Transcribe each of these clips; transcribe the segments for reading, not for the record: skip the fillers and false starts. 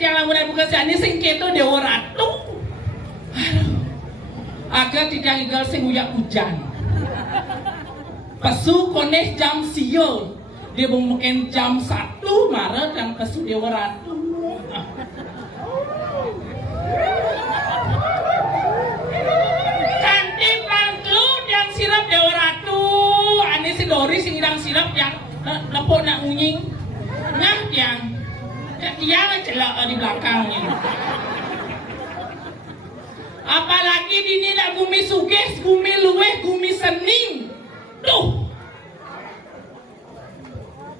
tiang lamunan bukan sani sing keto Dewa Ratu. Agak tiang igal sing uyak hujan. Pesu koneh jam sio. Dia mungkin jam 1 Maret yang pesu Dewa Ratu. Kanti pangklu yang sirap Dewa Ratu. Ani si Dori sing idang sirap yang lepok nak ngunying. Nah yang celak di belakangnya. Apalagi dini nak gumi sugih, gumi luweh, gumi sening. Tuh.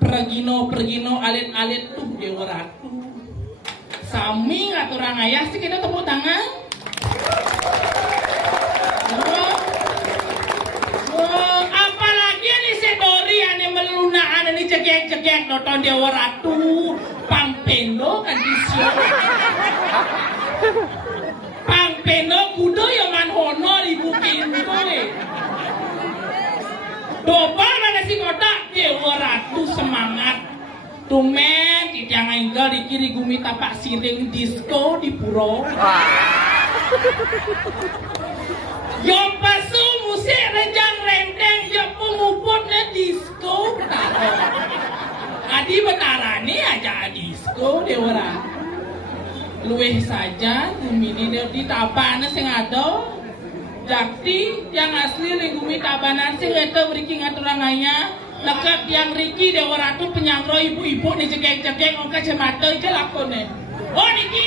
Pergino alit-alit tuh Dewa Ratu. Sami ngaturang ayah sih kita tepuk tangan. Apalagi ini sedori ane melunaan ini cegek nonton Dewa Ratu. Pampeno kan disio. Pampeno kudo ya manhono ibu pintu Doba mana si kotak Dewa Ratu semangat. Tumen tiang enggal di kiri gumi tapak siring disco di puro. Yo pasu musik renjang rendeng yo penguputnya disco taro. Adi betarani aja disco Dewa Ratu. Luweh saja gumi di tabana sing ado. Jakti yang asli regumi tabanan sing itu beriki ngaturanganya lekat yang Riki Dewa Ratu penyangro ibu-ibu nih cegek-cegek ngong kacamata aja lakone. Oh Riki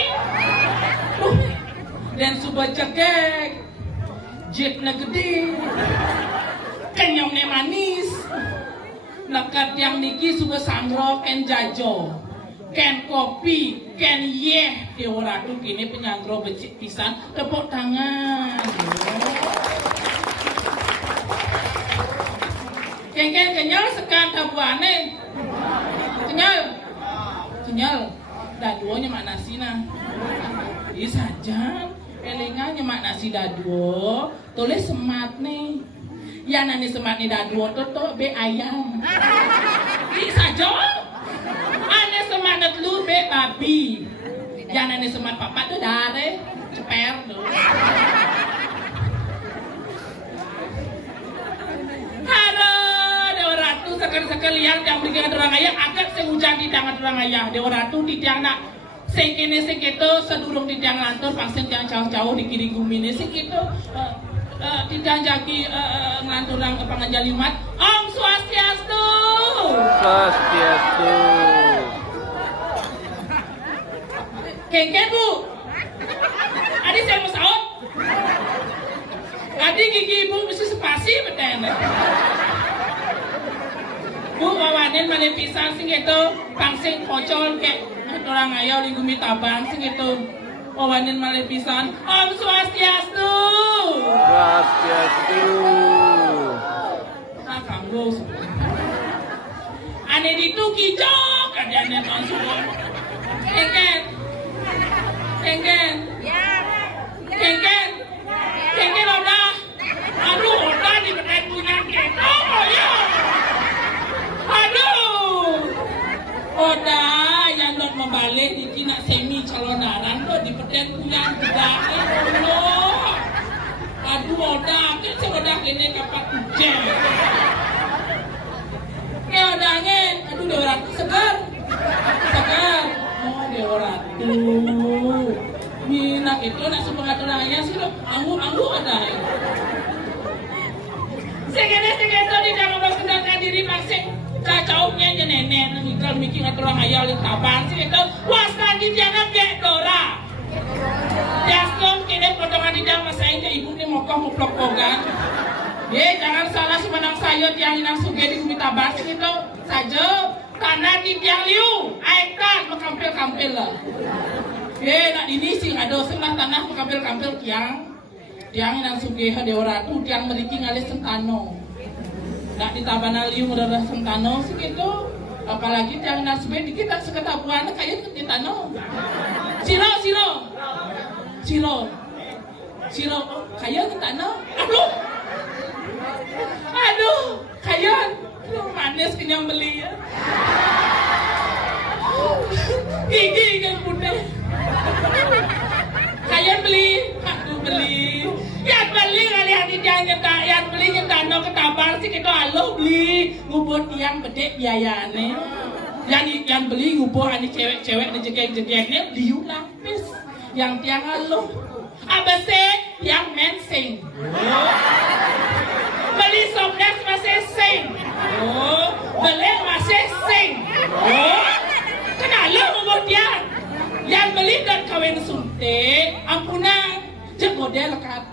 dan subah cegek jetnya gede kenyongnya manis lekat yang Riki subah sangro ken jajo ken kopi ken yeh Dewa Ratu kini penyangro becik pisan tepuk tangan. Kengken kenyal sekan tabuane. Kenyal. Daduo nyemak nasi nah. Ini saja. Elingan nyemak nasi daduo. Tulis semat nih. Ya nani semat nih daduo tuh be ayam. Ini saja. Ane semat lu be babi. Ya nani semat papa tuh dare. Ceper tuh. Sekalian yang berikan orang ayah agak sehujan di tangan orang ayah Dewa Ratu di tiang nak sing kene sing keto sedurung di tiang lantur paksen tiang jauh-jauh di kiri gumine sing keto di tiang jagi ngelantur nang pangajalimat Om Swastiastu. Swastiastu. Kengken Bu. Adi saya mau saut. Adi gigi ibu mesti spasi betul. Bu wawanen male pisang sing itu pangsing pocol kek orang ayau li gumi tabang sing itu wawanen male pisang Om Swastiastu. Swastiastu. Ah kanggo. Ane ditu kijok kadane langsung. Kengken. Kengken udah. Aduh udah di beten punya keto ya. Aduh, Oda yang not membalik di kina semi calonaran kok di peten punya gedake dulu. Aduh Oda, kan seroda kene kapak hujan. Kayak odangin, aduh Dewa Ratu segar. Oh Dewa Ratu. Minak itu nak sepengaturanya sih lo, anggu ada. Segede di dalam memperkenalkan diri masing cacaunya aja nenek ngiklan mikir ngaturang ayah li tabang sih itu waskan di jangan gek Dora jaskom kini potongan didang masain ke ibu ni mokoh muplok pogan jangan salah semenang sayot yang inang suge di bumi tabang sih itu saja karena di tiang liu aekan mekampil-kampil lah nak ini sih ada senang tanah mekampil-kampil tiang inang suge Dewa Ratu tiang meriki ngalis sentano. Nak di Tabana Liu udah sentano sih gitu. Apalagi tiang nasbe dikit tak seketabuan kayak di tano. Silo. Kayak di tano. Aduh, kayak manis kenyang beli ya. Gigi kan putih. sih kita halo beli ngubur tiang bedek biayane. Yang beli ngubur ani cewek-cewek nih jegek-jegeknya liu lapis. Yang tiang halo. Abis yang mensing. Beli somnes masih sing. Beli masih sing. Kenal ngubur tiang. Yang beli dan kawin suntik, ampunan, jegodel lekat.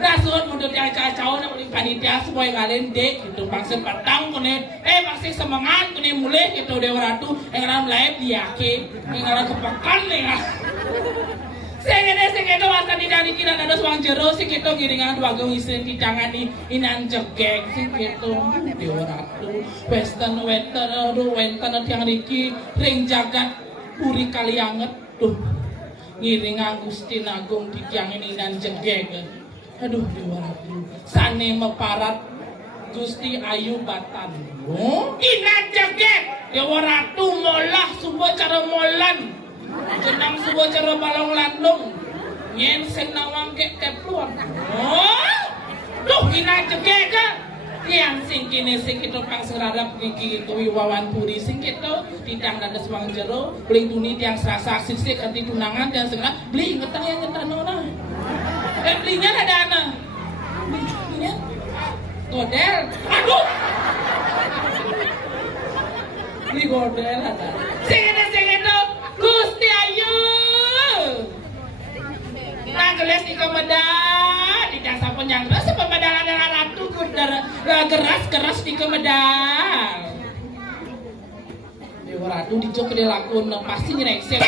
Rasul mundur yang cacau nak uling panitia supaya kalian dek gitu bangsa petang kene bangsa semangat kene mulai gitu Dewa Ratu yang dalam live diake yang dalam kepekan dengan Sengene wasa di dari kira ada suang jero sih gitu giringan dua gong isin di tangan ni inan jegek sih gitu Dewa Ratu western tiang riki ring jagat puri kali anget tuh ngiring Agustin Agung di tiang ini inan jegek. Aduh Dewa Ratu, sane meparat Gusti Ayu Batan. Inan jegek Dewa Ratu molah subuh cara molan, jenang subuh cara balong landung, nyen senawang kek tepluan. Duh inan jegek kan? Yang sing kini sing kita kang serarap iki wiwawan puri sing kita tidang nada suang jero, beli tuni tiang serasa sisik kanti tunangan dan segala beli ngetang yang ngetang nona. Belinya ada anak. Belinya godel. Aduh. Beli godel ada. Sing itu Gusti Ayu. Nanggeles di komeda. Di jasa penyangga sepemedalan dengan ratu geras di komedal. Dewa Ratu dicok ke lakun pasti nyerengsel.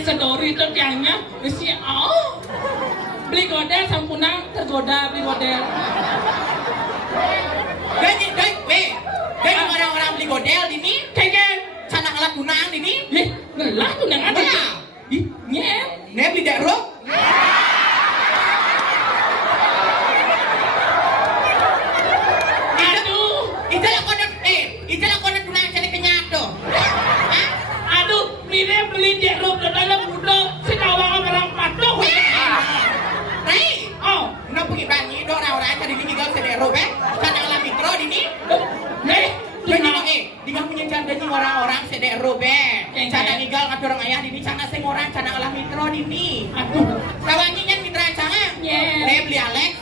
Sedori itu tiangnya mesti beli godel sampuna tergoda beli godel orang-orang beli godel ini kayak sana alat tunang ini ngelah tunang ada nye beli daruk aduh itulah konon tunang jadi kenyato aduh mire beli daruk dalam budo sekawang orang patuh na punya banyi do orang tadi ini gal sedero karena alam mikro ini dengan menyenjang dani orang-orang sedero cara tinggal ngatur orang ayah ini cara sing orang cara alam mikro ini aduh kawannya mitra jangan beli Alex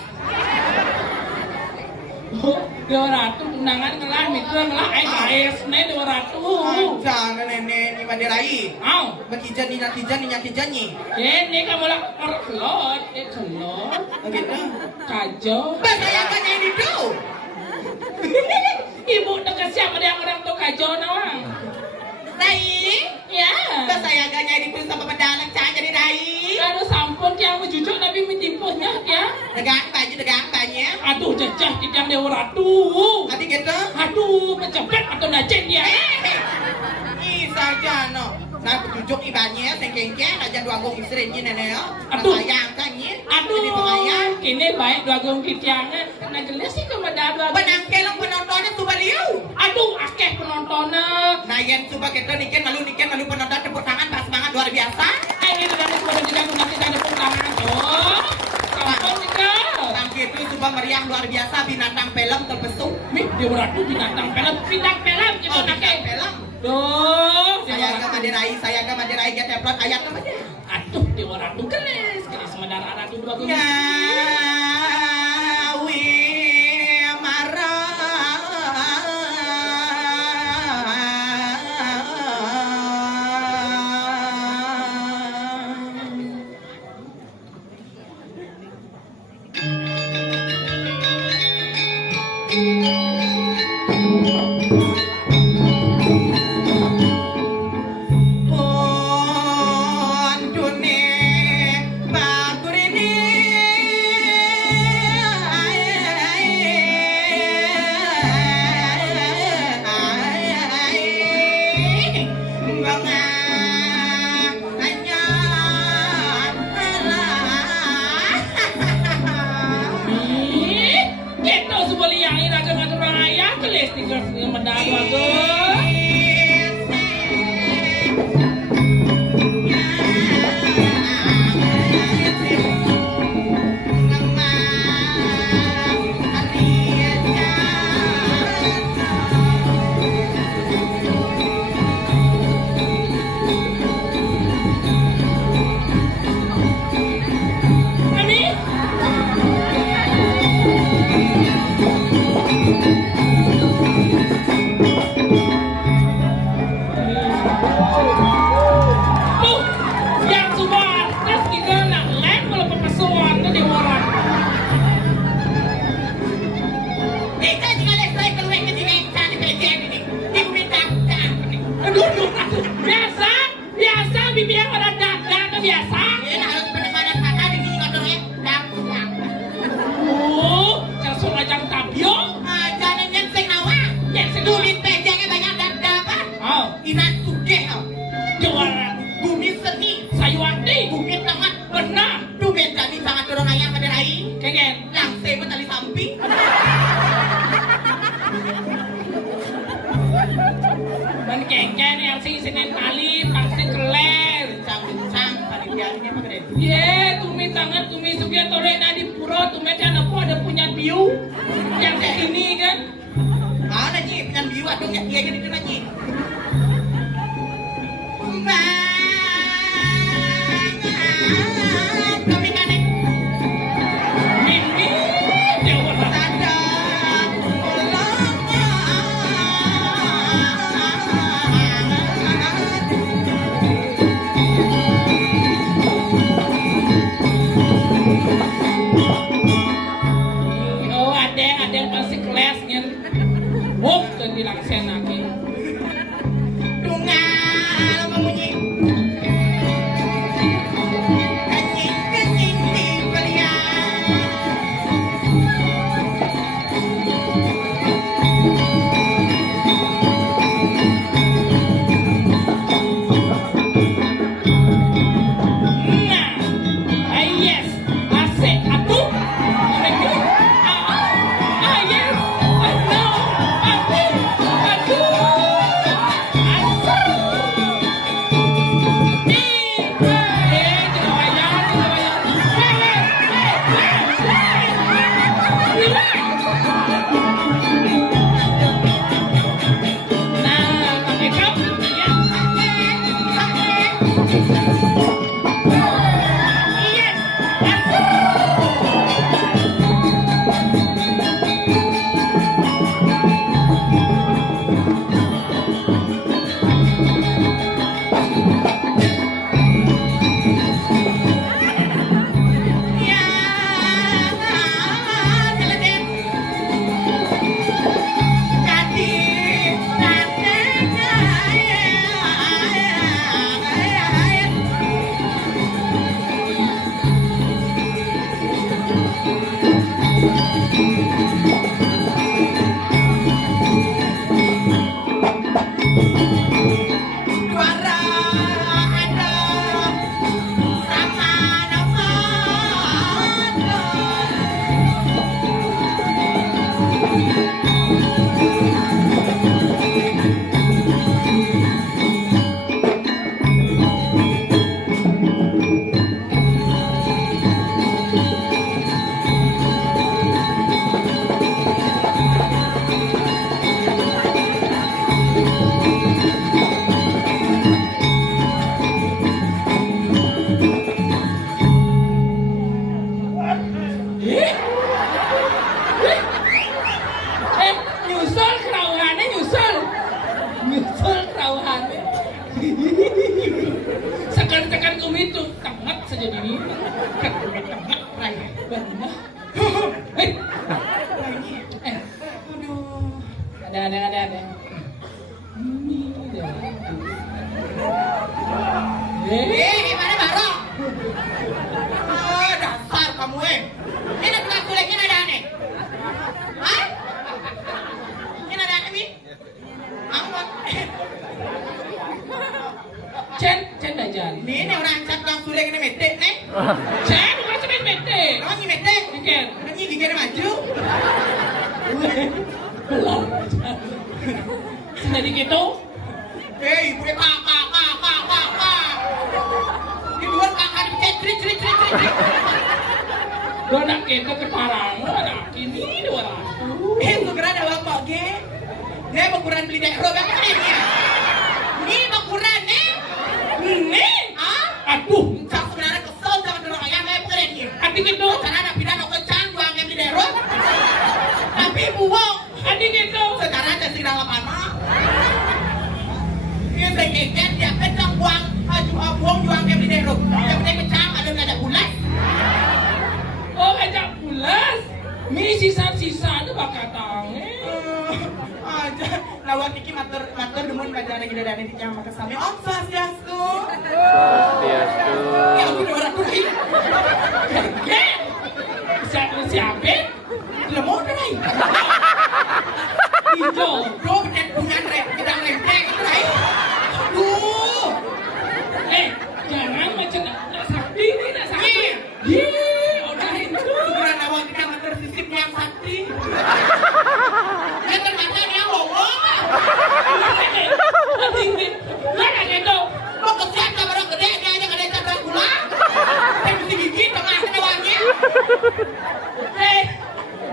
Dewa Ratu tunangan ngelah mitra ngelah ASN Dewa Ratu jangan nenek ni Mandirai makijan ni ini kamu lah kelot begitu kajo saya tanya ini tuh ibu dekat siapa dia orang tuh kajo nawang Dai ya saya gak nyari pun sama pedalang jadi Dai lalu sampun yang menjujuk tapi mentimpuhnya ya degang banyak aduh jejah tidak Dewa Ratu tapi gitu aduh mencepet atau najen dia saja no nah berjujuk ibanya sengkengkeng aja dua gong istri ini nenek aduh sayang kanyi aduh kini baik dua gong kitiangnya nah jelas sih kepada penangkelong penontonnya tuh beliau aduh akeh penontonnya nah yang coba kita niken malu penonton tepuk tangan pas banget luar biasa ini udah sudah tidak tepuk tangan kampung kita tangki itu coba meriah luar biasa binatang film terpesong Dewa Ratu binatang film gitu nakeh film Duh, saya ke Mandirai get teplot ayat apa aja? Aduh, Dewa Ratu keles Mandara Ratu dua gong. bibi yang orang dagang itu biasa. Ini harus penempanan kata di sini motornya. Dagang. Langsung ajang tabio. Jangan nyenseng nawa. Nyenseng Duit pejangnya banyak dapat. Oh, Inan sugih. juara. Bumi seni. Sayuati. Bumi tengah. Benar. Duit tadi sangat dorong ayam pada lain. Kengen. Langsung tali samping. Dan kengen yang Senin tali pasti keler. Bincang-bincang panitianya apa keren? Ye, tumi tangan tumi sugia torena di puro tumi kan aku ada punya view yang kayak ini kan. Mana Ji? Dengan biu atau nggak dia jadi kena Ji? Kami kan Mimi, jauh lah. Oh, ada yang pasti kelas kan. Oh, kan dilaksanakan. Tunggal memunyi. Kencing di belian. Nah, yes, asik, atuh, yes, atuh, nah, pakai cup, ya. Yes, atuh. Ya, keledek. Jadi, suara ada sama nama ada. Nyusul kerauhannya nyusul kerauhannya. Sekan-sekan kumi itu tangat saja ini. Tangat raya benar. Aduh. Ada. Ini Mana baru? Dasar kamu Ini tukang kulitnya ada aneh. Hah? Ini ada aneh, Mi? Apa? Cen dajan. Ini orang cat tukang kulit ini medek, nih. Cen macam mete. Kamu ini medek? Ikan. Ini gigirnya maju. Belum. Jadi gitu. Ibu kak. Ini dua kakak dipecet, cerit. Dua anak kita ketarang, anak ini 200. Itu kira ada bapak, ge. Ini bakuran beli dekro banget nih. Ini bakuran, nih. Ini? Hah? Aduh, Saya sebenarnya kesel sama dorong ayam kayak keren nih. adik itu. Karena ada pidana kencang jual yang di daerah. Tapi buang. Adik itu. Sekarang ada sidang apa? Ini segegen dia kencang buang jual yang di daerah. Yang penting kencang ada nggak ada bulan. Oh, ajak pulas. Ini sisa-sisa itu bakal tangan. Aja lawat iki matur demun bacaan gila dan ini yang makasami Om Swastiastu.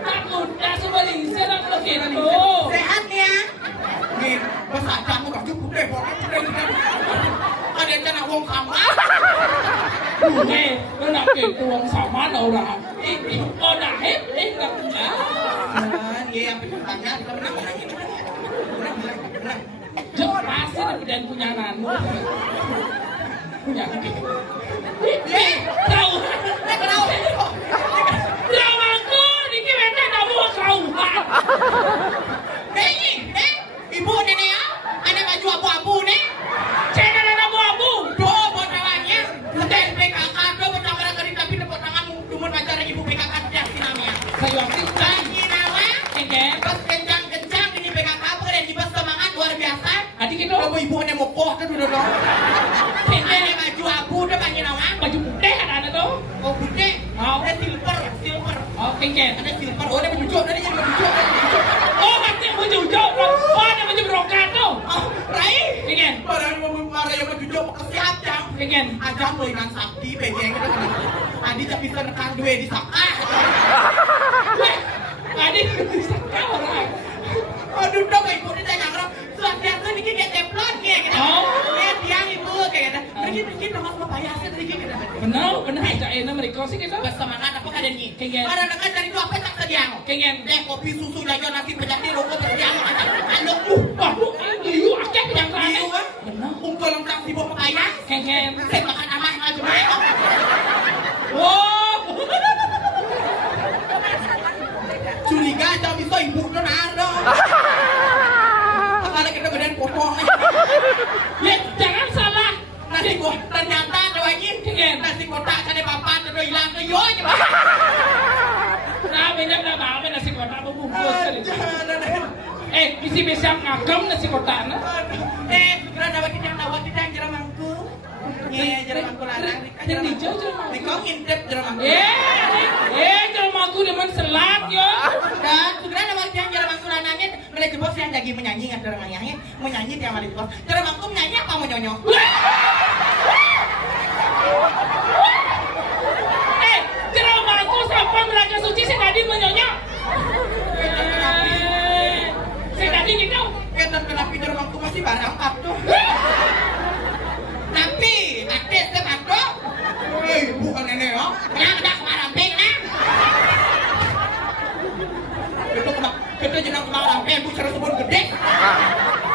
takut dah sebalik saya nak lebih tu. Sehat ya? Nih, besar kamu gak cukup deh, ada yang nak uang sama. Nó nak ke tuang sama orang. Oh dah nak. Iya, yang tanya, kita menang. Jom pasti dan punya nanu. Punya. Tahu. Tahu aku ni kita tak mau kau. Ibu nenek ya, ada baju abu-abu nih. Cina ada abu-abu. Do buat awalnya, dan PKK do buat awalnya dari tapi dapat tangan dumun pacar ibu PKK yang sinamnya. Saya waktu Lagi nama, Kengke. pas kencang-kencang ini PKK dan di bas semangat luar biasa. Adik itu Kalau ibu nenek mau koh tuh dulu dong. Ada baju abu do panggil nama. baju putih ada tu. Oh putih, Oh. ada silver. Oh Kengke. Ada silver, oh ada baju jok, ada yang baju jok. Oh katanya baju hijau. Oh ada baju brokat tu. Oh, Rai. Kengke. Barang mau marah yang baju jok kesiap jam. Kengke. Ajang loinan sakti begeng gitu kan. Adi tak bisa nekang duwe di saka. Adik kau orang. Aduh dong ibu ini tanya orang. Suatu niki kayak teflon kayak gitu. Oh. Kayak tiang ibu kayak gitu. Pergi nama pepayasnya tadi kayak gitu. Benar aja enak mereka sih kita. Bersemangat apa kada ni? Kengken. Para dekat dari itu apa tak sediang? Kengken. Deh kopi susu jajan nasi pejati rokok sediang. Alo Waduh, liu akeh yang rame. Ibu kan? Benar. Ungkol lengkap di bawah pepayas. Kengken. Saya makan aman aja. Wow. Curiga aja bisa ibu tuh nado. Kalau kita gedean potong aja. Ya, jangan salah. Nasi gua ternyata ada lagi. Nasi kotak ada papan ada hilang tuh yo aja. Nah, banyak nak bawa nasi kotak bungkus kali. Isi besar ngagem nasi kotak na. Kira dapat kita yang jalan mangku. Iya, jalan mangku larang. Yang hijau jalan Di kau ngintip jalan mangku. jalan aku demen selat yo. Dan segera dapat yang jalan mangku larangnya. Mulai jebos yang lagi menyanyi nggak jalan mangkanya. Menyanyi tiap hari jebos. Jalan mangku menyanyi apa mau nyonyo? Jalan aku siapa meraja suci si tadi menyonyo. Si tadi gitu. Ya dan kenapa jalan mangku masih barang tuh. Tapi, ada sebab tuh. Bukan nenek ya. Kenapa kemarang peng nah? Kita jenang kemarang peng, bu seru sebut gede.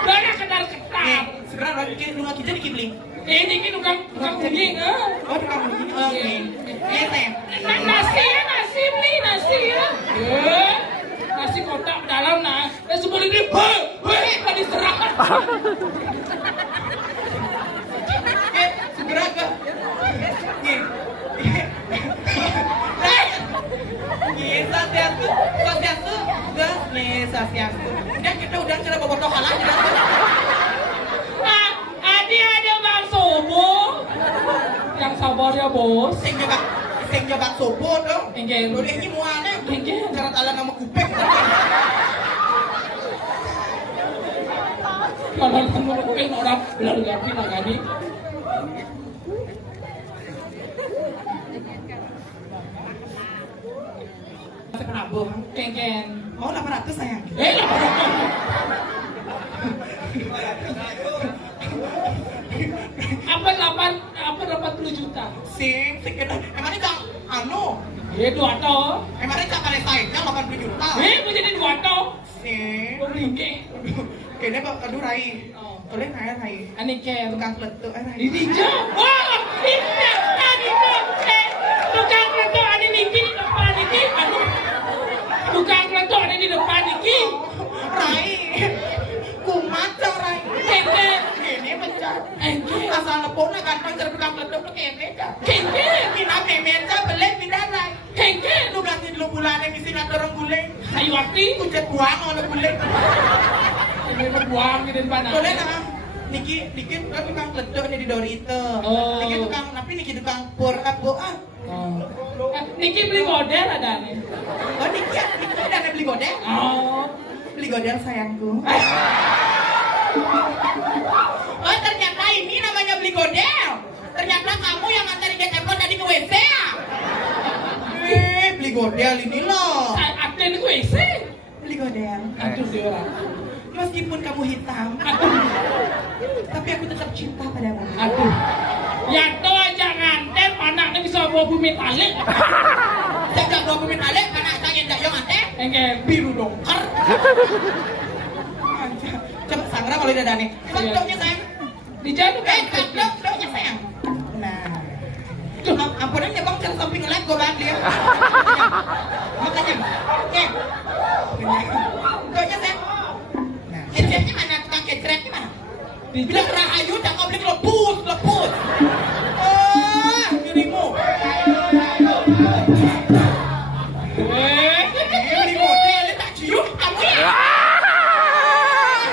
Banyak ketar-ketar. Segera lagi kita nunggu kita di kibling. Ini kan tukang kuning, Oh, di kamu ini. Oke. Teh. Nasi beli nasi ya. Nasi kotak dalam nah. Sebelum ini, tadi serahkan. Segera ke. Sasiastu. Udah kita udah cara bobotoh halah. Adi ada bang sobo. Yang sabar ya bos. Sing jabak sobo dong. Enggen. Udah ini mualnya. Enggen. Cara talan nama kupek. Kalau kamu mungkin orang lalu ganti nagani. Kenapa? Kengken. Oh 800 sayang. Apa 80 juta? Sing kita. Emang ini cang anu. Dua to. Emang ini cang kali saingnya 80 juta. Mau jadi dua to. Sing. Ringgit. Kayaknya kok aduh Rai. Boleh nggak Rai? Ani ken. Tukang kletuk Rai. Ini jauh. Wah, indah. Ani tuh. Tukang kletuk ani niki di depan niki. Tukang kletuk ada di depan niki. Rai. Kumat cang Rai. Kengken. Ini pencet. Engken. Asal lepon lah ganteng dari tukang kletuk tuh kayak beda. Kengken. Kita memen cang belum pindah Rai. Kengken. Lu ganti dulu bulan yang misi nak dorong guling. Kayu waktu. Kucet buang oleh guling. Ini berbuang di depan. Boleh lah. Niki kan tukang kletuk nih di Dorito. Oh. Niki tukang tapi niki tukang pur apa ah? Niki beli model ada nih. Oh niki ada beli godel? Oh. Beli godel sayangku. Oh ternyata ini namanya beli godel. Ternyata kamu yang nganterin Get Apple tadi ke WC ya? Beli godel ini loh. Saya ada nih WC. Beli godel. Aduh dia orang. Meskipun kamu hitam, Aduh. tapi aku tetap cinta padamu. Aduh. Ya to aja nganten anaknya bisa bawa bumi talik. Saya bawa bumi talik karena saya ndak yang nganten. Enggak. Biru dongker. Coba sangra kalau udah dane. Coba Iya. doknya sayang. Dijatuh kan? Doknya sayang. Nah. Ampunannya bang jangan samping like gue banget dia. Makanya. Oke. Doknya sayang. Nah. Kecretnya mana? Tukang kecretnya mana? Bilang rahayu dan ngoblik lepus. Oh, dirimu. Ini model tak cium kamu ya.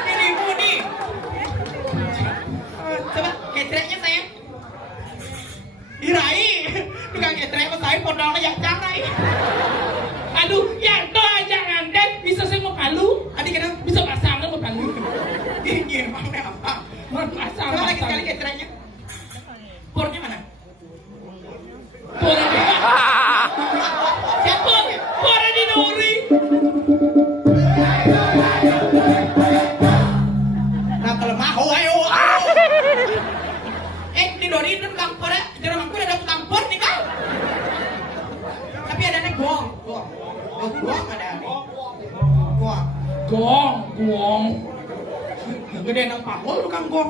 Dirimu nih. Coba kecretnya sayang. Dirai. Tukang kecret saya pondoknya yang carai. Aduh, yang to aja nganten bisa saya mau kalu. Adik kenapa? Bisa pasangan mau kalu. Ini emangnya apa? Mau pasang. Coba lagi sekali kecretnya. Pornya mana? Pora dia. Siapa? Pora di Nuri. Nah kalau mau ayo. Di Dori itu tukang por ya. Di rumahku ada tukang por nih kan. Tapi ada nih gong. Gong ada nih. Gong. Gede nang pamul tukang gong.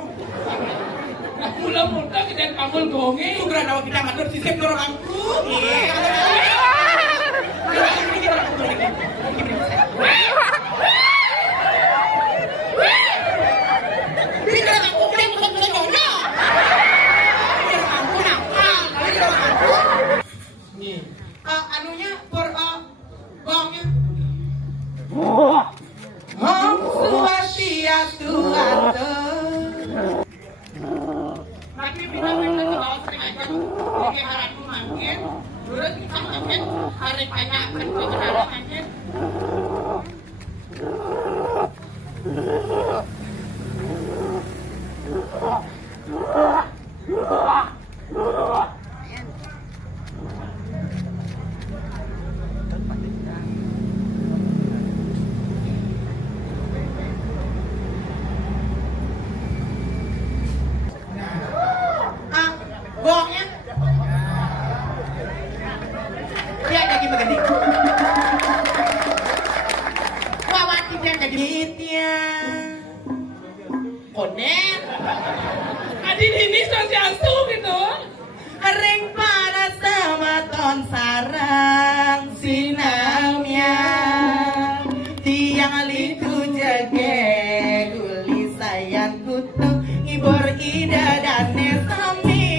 Nah, mula-mula kita panggul gongi. Itu gerah nawa kita ngatur sistem dorongku. Ini gerah aku gede bukan nyonya. Ini aku nakal. Ini gerah aku. Nih. Anunya por gongnya. Om Swastiastu makin bilang ke bawah sering aja jadi harapan makin terus kita makin hari banyak kan kebenaran makin gongnya dia jadi begini wawati dia jadi dia konen Adik ini sosiasu gitu. ring panas sama ton sarang sinamnya tiang liku jage guli sayang kutuk ngibor ida dan nesami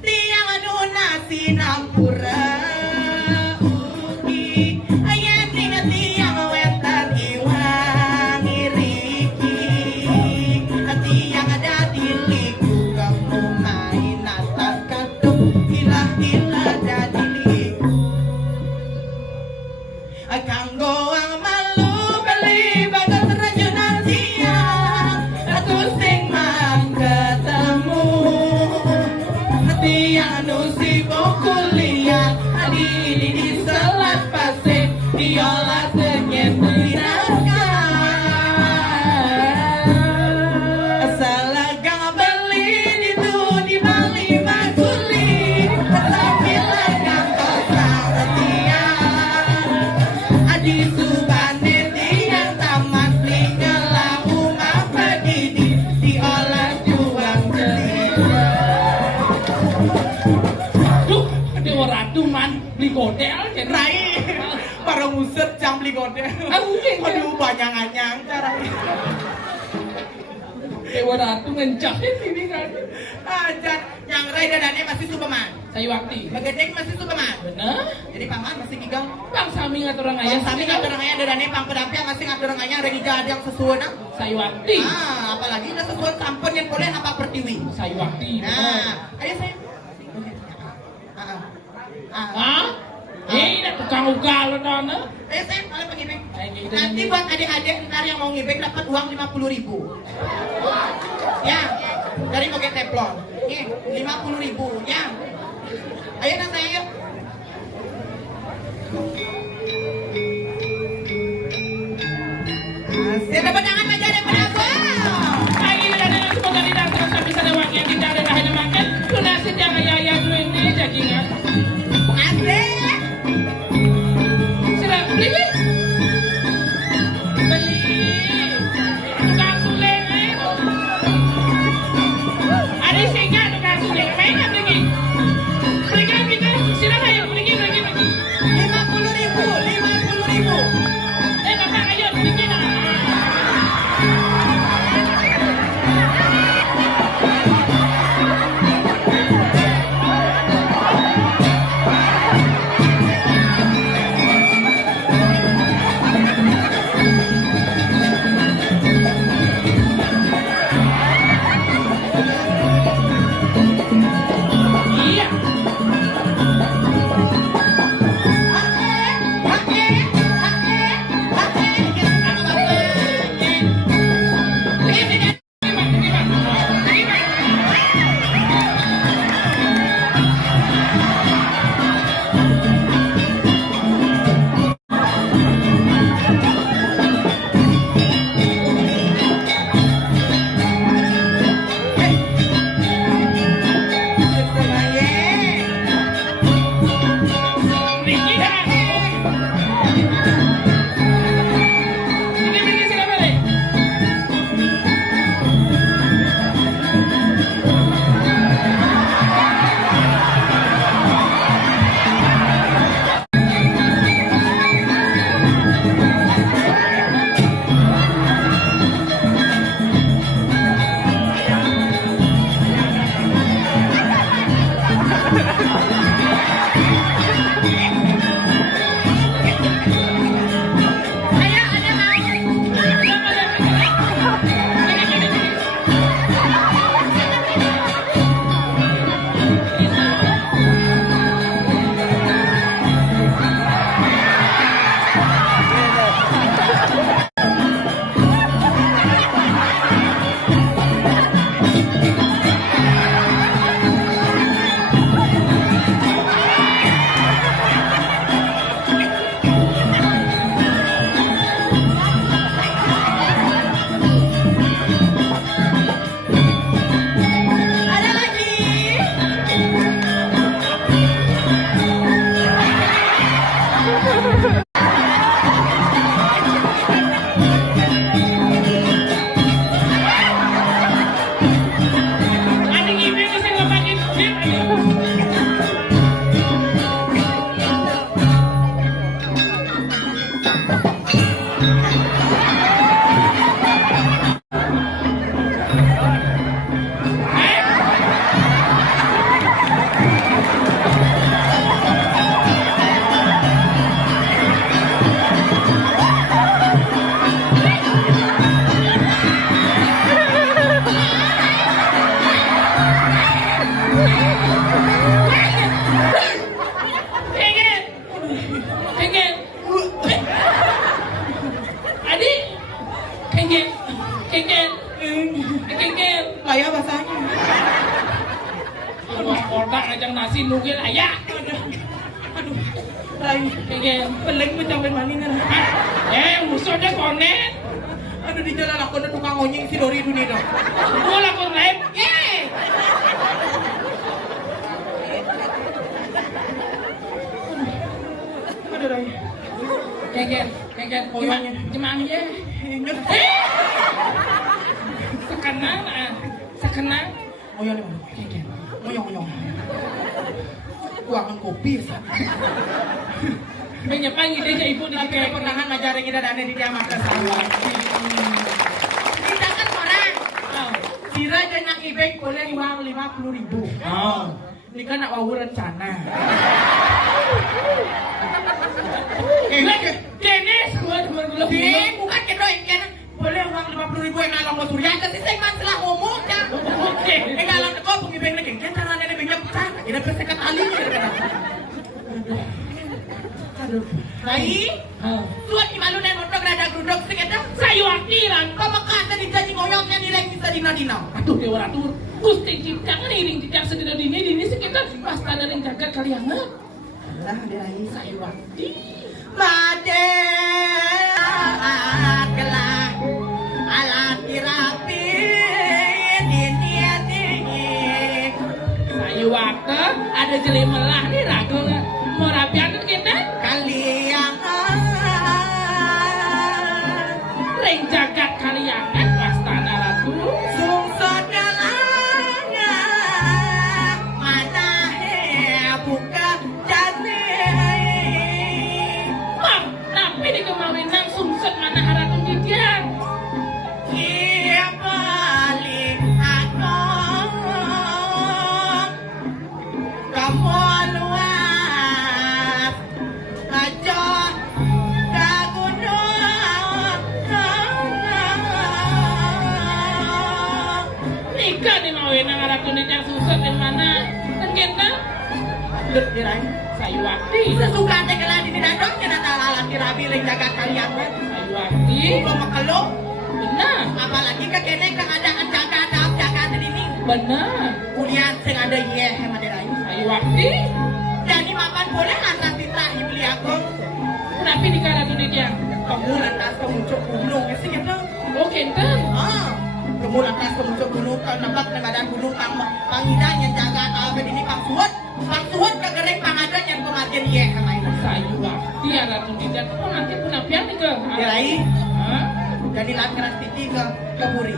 tiang nuna sinampura ugi ayat ingat tiang wetan iwang iriki tiang ada di liku kamu main atas katuk ilah ada di liku kanggo ang malu beli bagas rajunan siang ratu sing man ketemu tiang nusibo kuliah adili di selat pasir diolah senyet diraka salagang beli itu di Bali Makuli tapi lagang kosang tiang adi subane tiang tamat tinggalah umah pagi diolah juang jelita Duh, ada orang tuh man beli godel jadi. Rai para muset jam beli godel aduh banyak anyang caranya Dewa Ratu ngencahin ini kan. aja yang Rai dadane masih Superman Saya waktu. Bagedeng masih Superman Bener? jadi paman masih gigang Bang Sami ngatur orang ayah. yang sami ngatur ayah dadane pang pedapia masih ngatur ayah regi ada yang sesuai nah Saya waktu. apalagi udah sesuai sampun yang boleh apa pertiwi Saya waktu. nah ayo saya Hah? Ini tukang ugal nona. ayo saya kalian pengibeng Ayo, gitu. nanti buat adik-adik ntar yang mau ngibeng dapat uang 50.000 ya Dari pakai teflon. Nih, 50.000 ya. Ayo nak saya yuk. Asik, tepuk tangan aja deh berapa? Lagi dan semoga tidak terus bisa ada wakil kita ada hanya makan. Tunasi jangan ya dulu ini jagingan. Asik. Sudah beli? Beli. Tukang suling itu. Ada singa tukang suling. Mainnya pergi. Berikan kita. Silakan ayo pergi. 50.000, 50.000. Bapak ayo pergi. Iya. Ada lagi. Ada gini saya nggak pakai chip. Pengen. Adik. Pengen. Layak bahasanya. Abang kodak ngajang nasi nugget ayah. Aduh. Rai, Pengen. peling macam mana nih? Musuhnya konet. Aduh di jalan aku ada tukang onyeng si Dori dunia dong. Gua lakon lain. Yeay. Aduh Rai. Pengen. Koyongnya. Jemang ya. Nyut. Sekenang. Moyong di mana? Moyong. Kuangan kopi. Menyepang ide sa ibu di Tapi kayak kepenangan ngajarin kita dana di dia maka sawah. Kita kan orang. Sira dan yang ibek boleh uang 50.000. Oh. Ini kan nak wau rencana. Kene semua belum. Bukan kita yang kena boleh uang 50.000 yang alam surya. Tapi saya masalah ngomong ya. Oke. Yang alam kau pengibeng lagi. Kan cara nenek banyak pecah. Kita persekat ali. Aduh. Rai. Tuan di malu dan motor ada geruduk sekitar. Sayu akhiran. Kau makan tadi janji ngoyongnya nilai bisa dina-dina. Atuh Dewa Ratu, Gusti Cipta kan iring cicak sedina dini sekitar pas tadaring jagat kaliangan. Lah Derai Sayuwati. Made kelah alat tirapi dini. Sayuwati ada jelimelah nih ragu mau rapian kita. Kaliangan Ring jagat kaliangan Wastana Ratu. sungsod dalana mana buka jati. Mam, tapi di kemawinan sumsut mana Ratu Didian. Ia balik aku kamu luas aja Nikah di mawinan Ratu Didian sumsut di mana? Kan kita Dirai Sayuwati. sesuka teh kelah di dadong cenah alat tirabi ring jagat kalian teh. Sayuwati. Ulah makelo Benar. apalagi ka kene keadaan jaga ini. Benar. Kuliah sing ada ieu hemat Dirai. Sayuwati. Jadi mapan boleh lantas ditahi beli aku. Kenapa nikah Ratu Didian? Kamu lantas kemuncul gunung ya sih gitu. Oh kenten. Kamu lantas kemuncul gunung kan nampak di badan gunung pangidan yang jaga apa ini pangsuat kegering pangadan yang kematian ieu sama ini. Sayuwati ya Ratu Didian. Oh nanti penapian nih ke. Dirai Hah? jadi lantaran titi ke buri.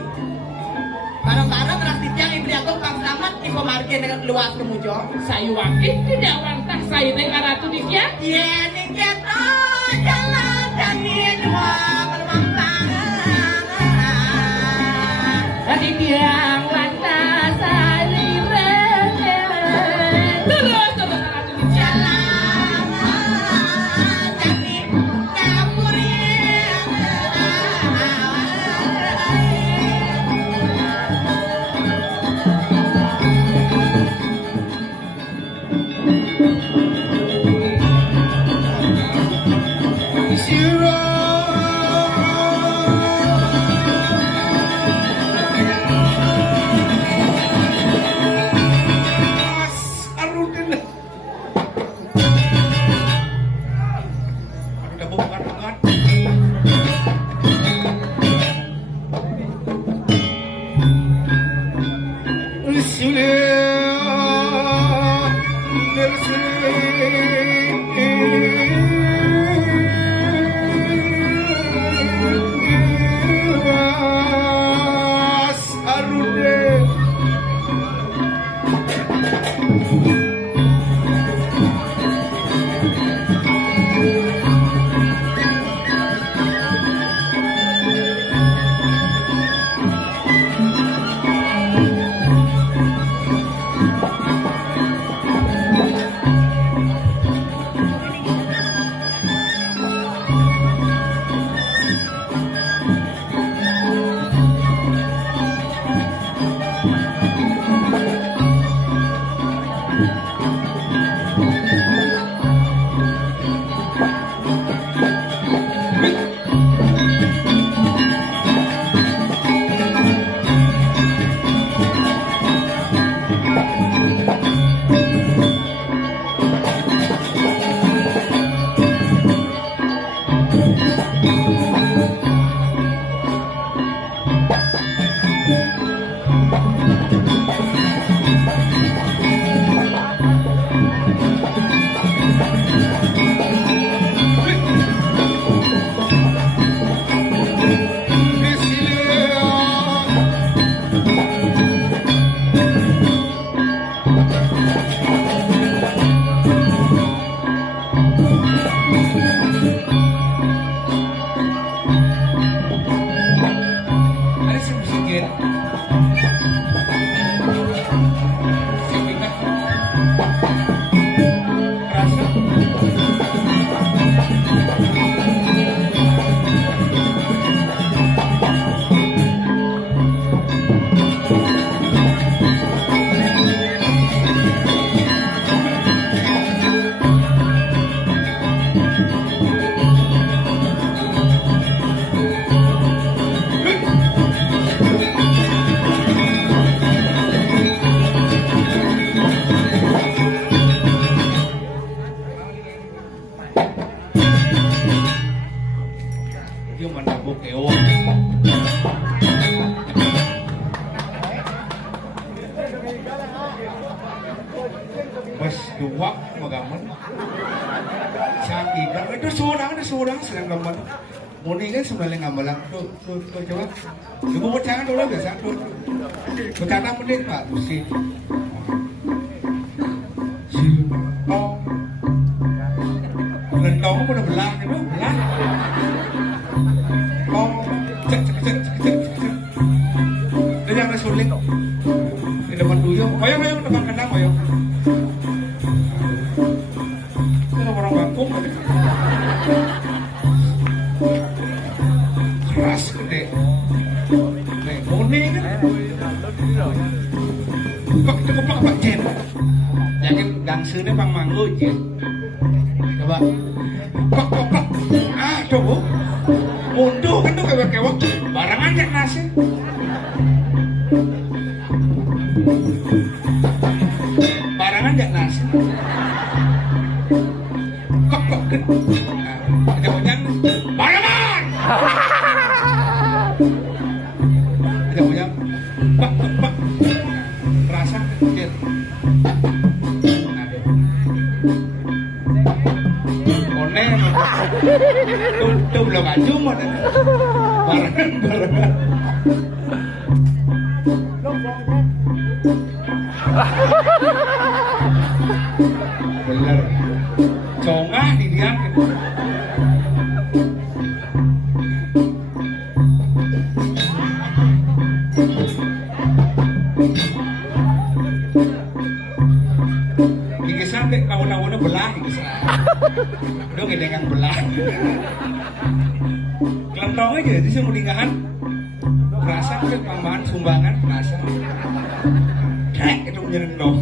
Barang-barang teras titi yang ibri aku pang selamat di pemargin dengan luas kemujo. Sayuwati tidak wantah saya dengan Ratu Didian. Iya nih kita jalan dari dua permampangan. Tadi dia wantah saya terus Ratu Didian. Jalan dari kapurin. wak magaman. Sakit kan itu seorang sedang gaman. Muni kan sebenarnya ngamalang tuh coba. Coba buat jangan dulu biasa tuh. Bercanda penting Pak Tusi. Gentong. Gentong udah belah nih bang, belah. Tong, cek. Dia jangan sulit. Di depan duyung, koyong depan kandang koyong. Itu orang bangkung. Keras gede. Nih, muni kan. Pak Jen. Jangan gangsternya Bang Manglo Jen. Coba. Pak. Coba. Munduh kan tuh kewek-kewek. Barang aja nasi. Barang aja nasi. Kok. Jangan barangan. Jangan. Pak. Rasa kecil. Konen. Tuh belum aja mah. Barangan. Bener. Congah di dia. Ikisan deh kawan-kawannya belah ikisan. Udah ngedengang belah. Kelentong aja jadi semua nikahan. Rasa ke tambahan sumbangan rasa. Kayak itu nyerendong.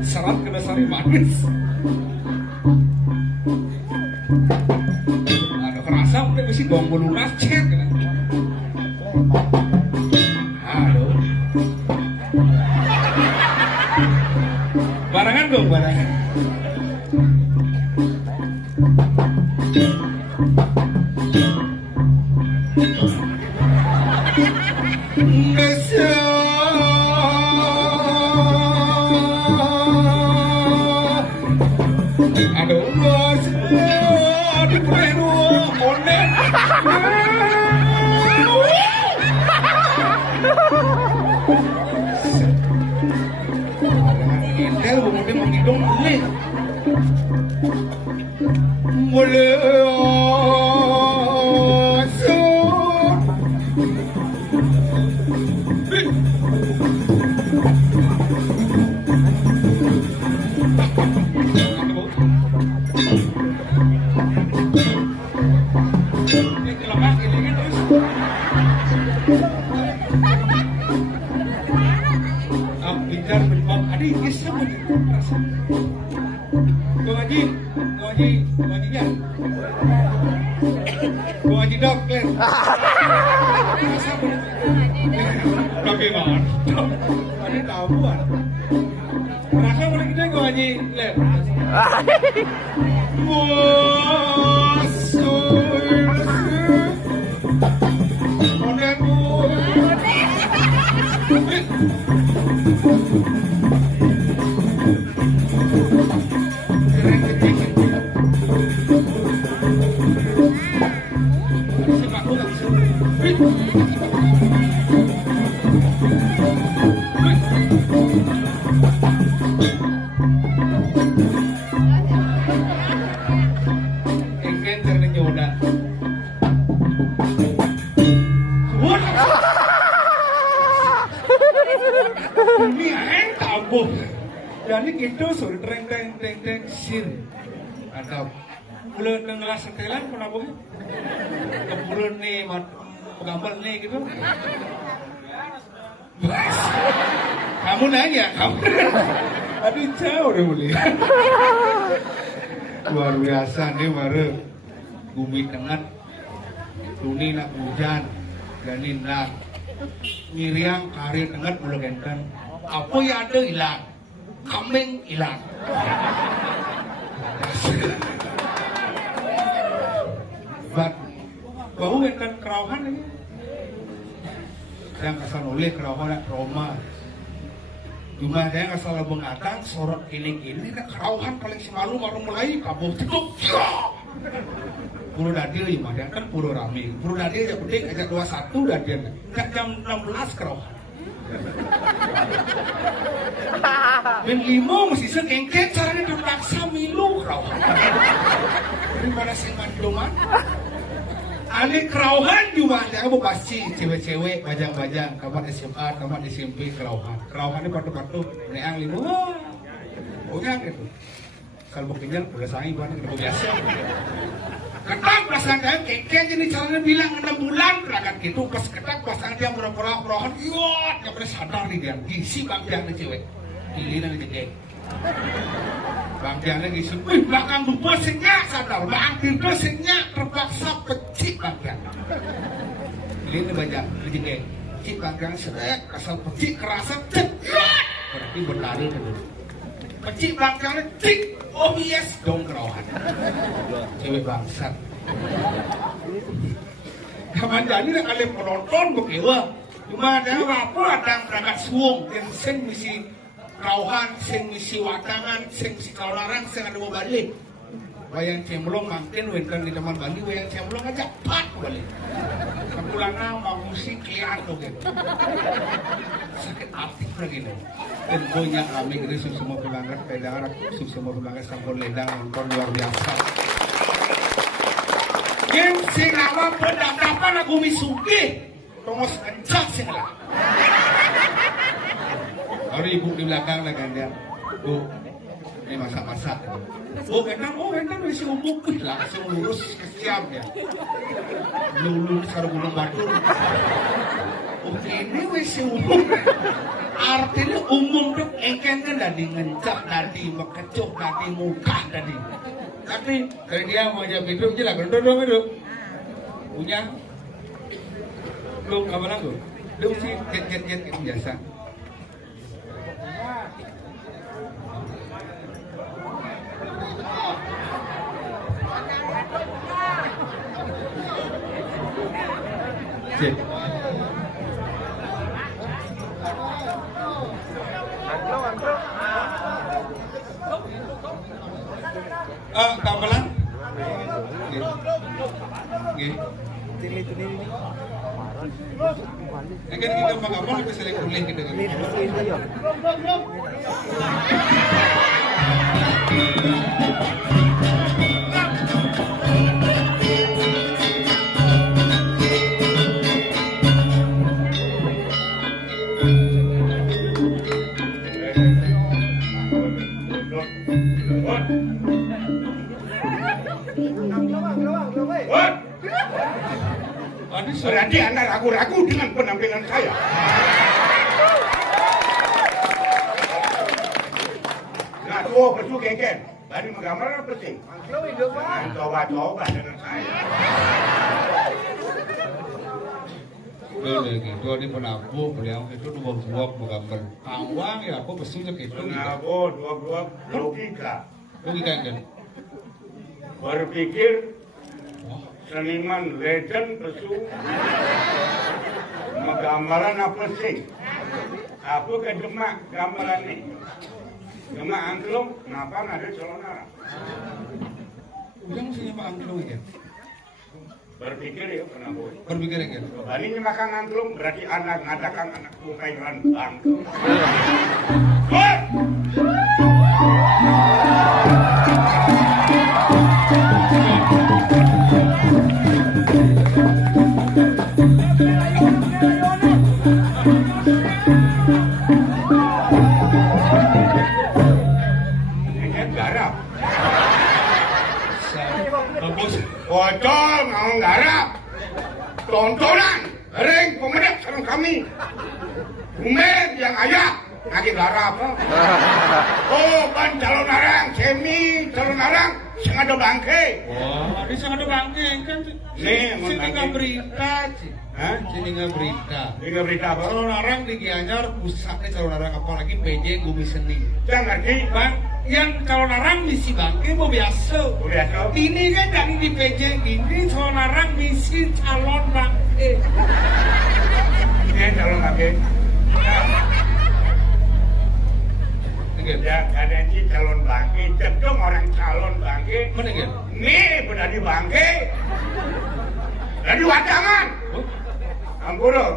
Serat kena sari manis. Ada kerasa udah mesti gong lunas cek. Aduh. Barangan dong barangan. Aduh, aduh, konen. Intel kemudian menghitung ini. Mulai Gua Haji Dokter. Tapi banget. Ada tabuan. Rasa boleh kita gua Haji Lep. Ini yang tabuh. Jadi gitu suruh teng sir. Ada bulan ngelas setelan pernah boleh? Kebulan nih, gambar nih gitu. Kamu nanya, kamu. Aduh jauh udah boleh. Luar biasa nih baru bumi tengah. Tuni nak hujan, dan nak Miriam karir tengah bulu genten. Apa yang ada hilang, kambing hilang. Bau genten kerauhan ini. Yang kesan oleh kerauhan Roma. Cuma dia nggak salah mengatang sorot kini nak kerauhan paling semalu baru mulai kabur tutup. Puro Dadil ya mah kan puro rame. Puro Dadil aja penting aja 21 Dadil. Enggak jam 16 kerauhan. Ben 5 mesti sekengket caranya terpaksa milu kerauhan. Daripada sing mandoman. Ali kerauhan juga ada aku pasti cewek-cewek bajang-bajang kapan SMA kapan SMP kerauhan. Kerauhannya patu-patu neang 5. Oh ya gitu. Kalau mau kenyal udah sangi banget udah biasa. Ketak pasangan dia keke jadi caranya bilang 6 bulan berangkat gitu pas ketak pasangan dia murah-murah yot nggak pernah sadar nih dia gisi bang dia nih cewek giliran nih cewek bang dia nih gisi wih belakang lupa senyak sadar bang dia senyak terpaksa pecik bang dia giliran baca nih cewek pecik bang dia serek asal pecik kerasa cek yot berarti berlari dulu pecik bang dia cik oh yes dong kerauhan cewek bangsat kapan jadi nak kalian penonton bekewa cuma ada apa ada berangkat suung yang sing misi kerauhan sing misi watangan sing misi kalarang sing ada mau balik wayang cemlong mangkin wenten di taman Bali wayang cemlong aja pat balik kepulangan mau musik kian tuh gitu sakit hati lagi nih dan punya kami ini semua pelanggan pedagang semua pelanggan sampul ledang nonton luar biasa yang sing awak pendadapan aku misuki tongos kencang sing lah baru ibu di belakang lah kan dia bu ini masak-masak oh entang masih umuk langsung lurus ke siam ya lulus karo gunung batu oke ini masih umum artinya umum tuh engken kan dari ngencak dari mekecuk dari muka dari tapi dari dia mau jawab itu aja lah dong itu punya lu kapan aku lu sih jet itu biasa jet tampilan nggih Akan kita mengapa kita selek kuling kita kan Berarti Anda ragu-ragu dengan penampilan saya. Nah, tuh betul keken. Tadi menggambar apa sih? Jangan coba-coba dengan saya. lagi itu di penabu beliau itu dua menggambar awang ya aku besunya gitu Penabu dua logika. kan Berpikir seniman legend pesu menggambaran apa sih? Apa ke demak gambaran ini? Demak angklung, kenapa ada calon arah? ujang mesti nyemak angklung ya Berpikir ya kenapa? berpikir ya Ini makan angklung berarti anak ngadakan anak kukairan angklung. Bocor mau garap tontonan ring pemenang sama kami Umer yang ayah lagi garap oh kan calon arang semi calon arang sengaja bangke wah ini sengaja bangke kan sini nggak berita sih sini nggak berita apa calon arang di Gianyar pusatnya calon arang apalagi PJ Gumi Seni jangan ngerti bang yang calon arang misi bangke mau biasa ini kan dari di PJ gini calon arang misi calon bangke ini calon bangke ada si calon bangke, cedong orang calon bangke. Mana kan? Nih benar di bangke. Dan di wadangan. Ampuro.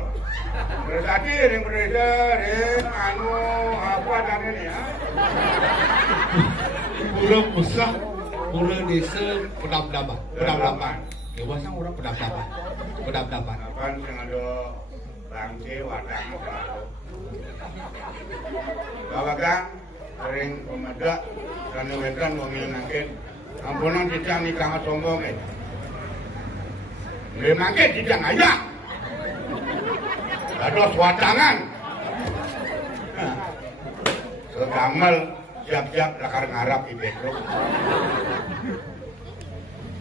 Berarti yang beredar, anu apa dan ini ya? Pura musah, pura desa pedam-daman. Dewasa orang pedam-daman. Apaan yang ada bangke wadangan yang ada. Bawakan sering pemedak dan wetan wong ngangket. Ampunan tidak nikah sombong Nggih mangke tidak ayak. Dados wadangan. Segamel siap-siap lakar ngarap di Petro.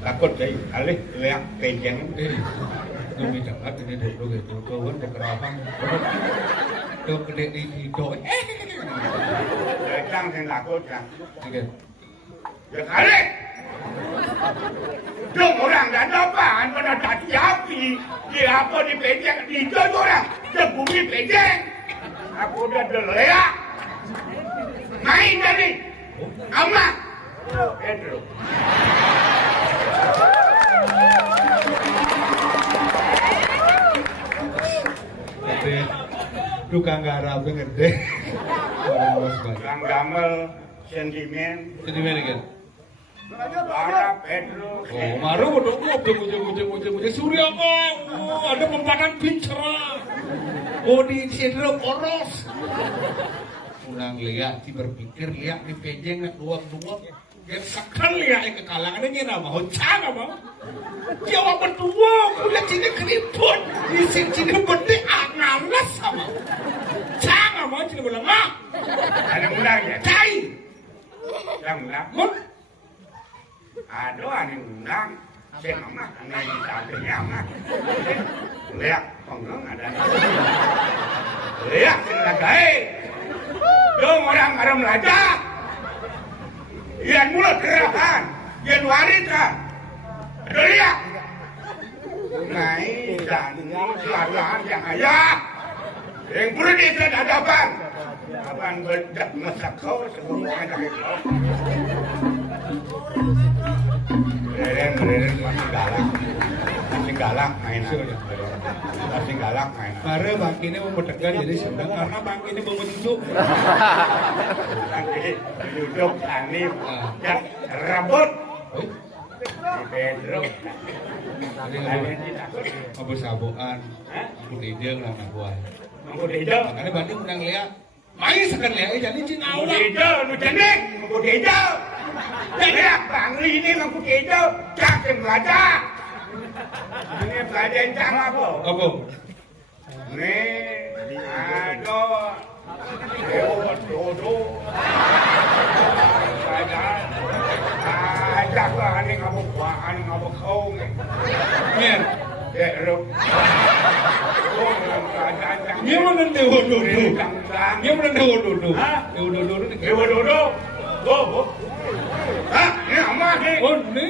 Takut jadi alih leak penjeng. Demi dapat ini dulu gitu. Kawan berkerabang. Tuh gede di hidung. Datang yang takut kan. Oke. Ya kali. Dong orang dan apaan pada tadi api. Di apa di penjeng di hidung orang. Di bumi penjeng. Aku udah deleak. Main dari. Amat. Pedro. Gede. Tukang garap gede. Kang gamel sentimen. Jadi mana kan? Para Pedro. Oh, maru dong, muja Surya kok. Ada pempanan bicara. Oh, di sini poros. Ulang lihat, si berpikir lihat di pejeng nak duak. Yang sekan lihat yang kekalangan ini nama hocang apa? Jawab berdua, kuliah sini keriput. Di sini berde ngalas sama. Cang apa? Sini bilang ah. Ada undang ya? Cai. Yang undang? Mun. Aduh, aneh undang. Saya mama, aneh di sampingnya mama. Lihat, pengen ada. Lihat, sini lagai. Dong orang aram laja. Ian mulut gerakan. Ian wanita. Aduh, lihat. Naik dan selatan yang ayah. Yang perlu di hadapan. Abang bedak masak kau sebelum ada kau. Keren masih galak main. Mare bang ini mau bertekan jadi sedang karena bang ini mau menunjuk. Nanti duduk anif, jak rambut. Di Pedro. Jadi ngobrol sabuan, aku dijeng lah nak buat. Mampu hijau. Makanya Bandung menang lihat. Main sekan lihat, jadi cing Mampu awak. hijau, nu jenik. Mampu hijau. Lihat Bang Li ini mampu hijau. Cak yang belajar. Ini belajar cak apa? Apa? Nih, aduh. Lewat dodo. Ajak lah, ini ngapa kau nih. Mir, Ya, Ruk. dia mana dewa dodo? Dia mana dewa dodo? Hah? Dewa dodo ni. Dewa dodo. Bo. Hah? Ini apa nih? Oh ni.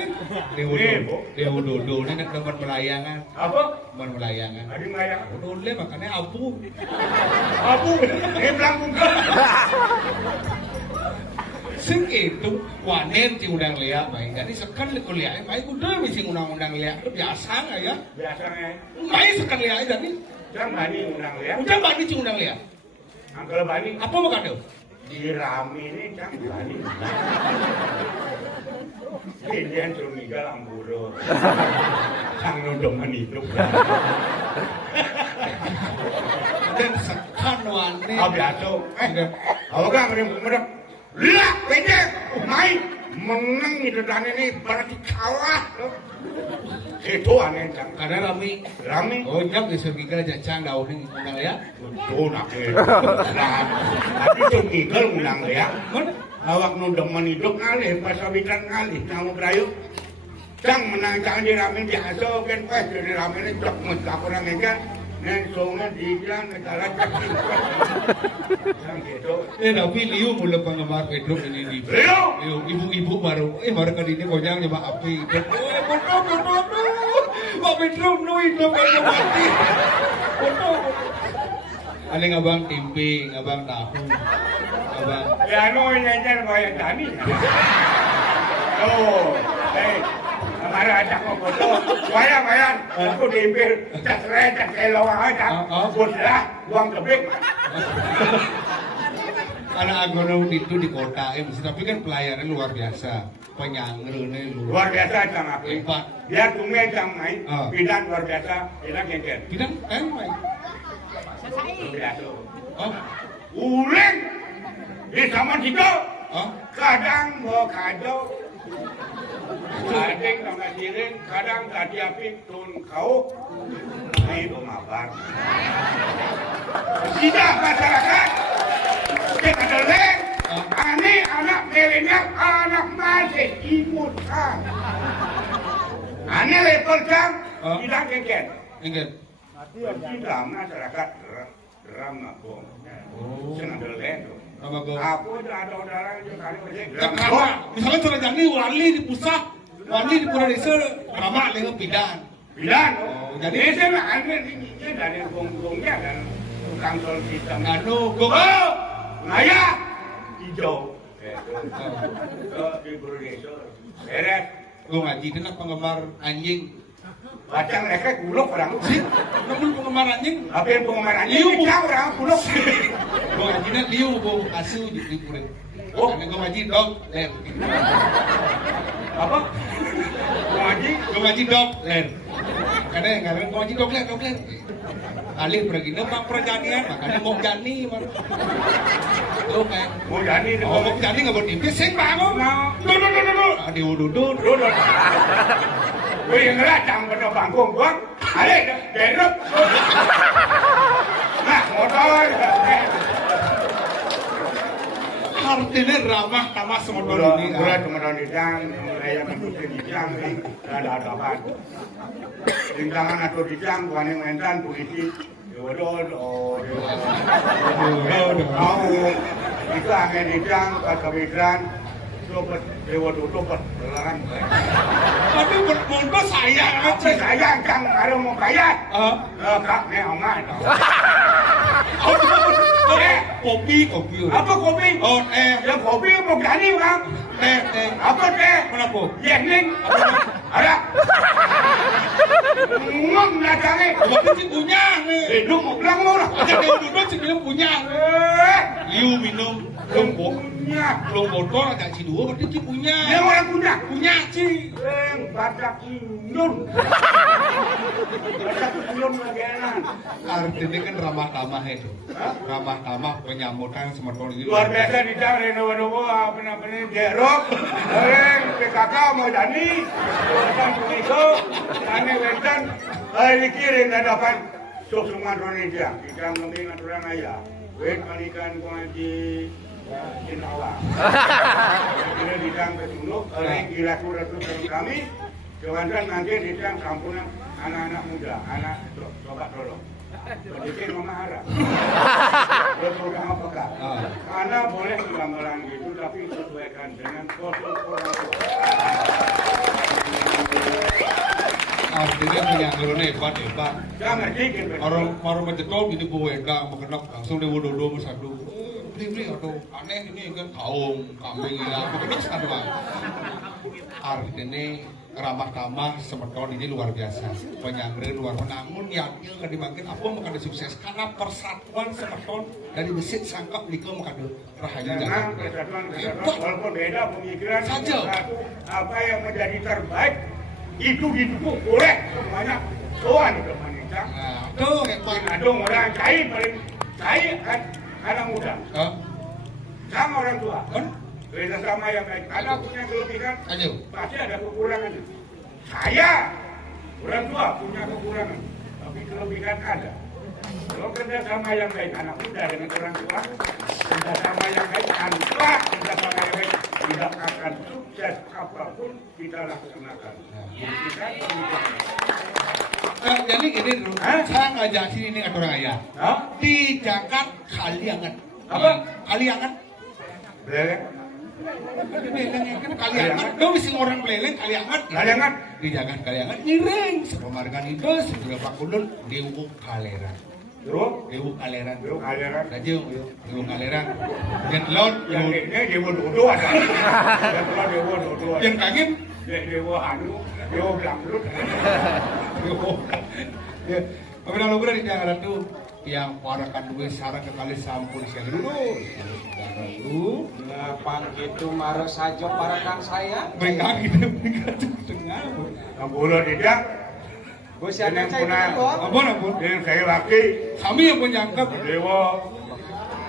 Dewa Ni, dodo. Bu. Dewa dodo ni nak teman melayangan. Apa? Teman melayangan. Adi Maya. Boleh makanya abu. Abu. Ini belakang ke. Sing itu wanen si undang lihat main. Jadi sekan kuliah main kuda mesti undang lihat biasa nggak ya? Biasanya. Main sekan lihat jadi. Jangan Bani undang ya. Udah bani si undang lihat. Angkel Bani. Apa makan tu? Di Rami ini jangan Bani. Indian Sumiga Amburo. Sang nundoman hidup. Dan sekan wanen. Oh biasa. Apa kan ngering pemerintah? Lihat, pendek, main, menang itu dan ini berarti kalah. Itu aneh cang. Karena Rami. Rami. Oh jam disuruh kira jacang daun ni undang lihat. Betul nak Tapi itu ngigel undang ya. Mana? Awak nundoman hidup ngalih, pasawitan ngalih, namu berayu. Cang menang cang di Rami biasa kan pas jadi Rami ini cok mesap orang kan. Nensongnya di jalan negara cakap. Cang gitu. Tapi Liu mula penggemar Pedro ini di. Liu. Ibu-ibu baru kali ini konyang nyoba api. Bodoh. Pak Pedro no hidup mati. Bodoh. Ada ngabang tempe, ngabang tahu, ngabang. Ya no nyanyian bayar Dani. Oh, kemarin ajak mau foto, bayar, aku diimpir, cat kelo aja, lah, uang tebing. Karena agronom itu di kota, tapi kan pelayannya luar biasa, penyangernya Luar biasa jam aku. Hebat. Biar tumeh jam main, bidan luar biasa, bidan kengker. Bidang, main. Luar biasa. Oh, Uleng di zaman itu, oh, kadang mau kado, kadang sama jiring, kadang tadi api tun kau, ini pemabar. Tidak masyarakat, kita deleng, ini anak milenial, anak masih imut kan. Ini level jam, tidak kengken. enggak. Tidak masyarakat ramah bom. Senang deleng. Apa kau? Aku ada orang yang kali berjaya. Karena misalnya sudah jadi wali di pusat, wali di pura desa, ramah dengan bidan. Bilang, jadi- jadi saya mah ambil ini dari gong-gongnya dan tukang tol kita. Anu, gong. Oh, ngaya hijau. Di Burdesa. Beres. Gue ngaji itu penggemar anjing. Baca mereka gulung orang. Sih, namun penggemar anjing. Apa yang pengumuman ini? Liu. Kita orang gulung. Gue ngajinya liu, gue asu di pura. Oh. Karena gue ngaji dog, ler. Apa? Ngaji. Gue ngaji dog, ler. Karena gue ngaji dog, ler. Alih pergi nembang perjanian, makanya mau jani. Tuh kayak. Mau jadi. Oh, mau jani nggak boleh timpis, sing bangun. Duduk. Aduh, duduk. Duduk. Gue yang ngelacang pada bangkung gua. Alih, derep. Nah, motor. Artinya ramah tamah semua Murah ini. kemudian dijang, mulai mendukung dijang, ada apa? Rintangan atau dijang, bukan yang mentan polisi. Yodol, mau itu angin dijang, pas kebidran, sobat dewa tutup, larang. Tapi bermondo saya Apa sayang kang, ada mau bayar? Kak, nih omah. Kopi. Apa kopi? Oh, Ya kopi mau berani kang? teh. Apa teh? Kenapa? Yening. Ada. Ngom datangnya. Waktu si punya nih. Hidup mau bilang mau lah. Aja dia duduk si minum punya. Liu minum. Punya. Belum botol agak si dua, berarti si punya. Dia orang punya. Punya sih. Badak Indun. Badak Indun bagaimana? Artinya kan ramah tamah itu. Ramah tamah penyambutan semerkon ini. Luar biasa di jam reno-reno apa-apa jerok. Orang PKK mau jadi. Orang Indonesia. Ane wetan. Hari kiri dapat. Sok semua Indonesia. Kita mungkin aturan ayah. Wet manikan pengaji. Jinawa. Kita ditang kesuluk. Orang gila-gila kami. Kewantan nanti ditang kampunan anak-anak muda. Anak sobat tolong. Sedikit memahara. Betul apakah? Anda boleh gambaran gitu, tapi sesuaikan dengan foto orang tua. Artinya penyangguran hebat. Jangan dikit. Orang mencetok gini buweka, mengenok langsung dia wododo bersadu. Beli atau aneh ini kan kaum kambing ya, mengenok sadu bang. Artinya ramah tamah semerton ini luar biasa, penyangguran luar namun yakin kan dimakin apa makanya sukses karena persatuan semerton dari besit sangkap nikah makanya rahayu Jangan persatuan walaupun beda pemikiran. Saja. Apa yang menjadi terbaik itu didukung oleh semuanya. Soan itu manusia. Nah, tuh hebat. Ada orang cair paling cair kan anak muda. Sama orang tua. Beda sama yang baik. Anak punya kelebihan. Ayo. Pasti ada kekurangan. Saya orang tua punya kekurangan, tapi kelebihan ada. Kalau kerjasama yang baik anak muda dengan orang tua, kerjasama yang baik tanpa kerjasama yang baik tidak akan sukses apapun kita laksanakan. Kita Jadi gini dulu, saya ngajak sini ini orang ayah. Di Jakarta Kaliangan. Apa? Kaliangan. Beleng. Kan Kaliangan. Dong isi orang beleng Kaliangan. Kaliangan. Di Jakarta Kaliangan. Ngiring. Sepemargan itu, sebuah Pak Kudun, di Kalera. Bro, Dewu kaleran. bro kalian. Rajung, Dewu kaleran. Yang laut, Yang ini dewa dodo ada. Yang kedua dewa dodo. yang kagim, Dewa anu, dewa blangkrut. ya, pemina lugra di daerah itu yang parakan duwe sarang kekali sampun saya dulu. Dulu, Ngapang gitu marah saja para kang saya. mereka gitu, mereka tengah. Kampura tidak. Gue siapa saya itu kok. Ampun. Dengan saya laki. Kami yang menyangkap Dewa.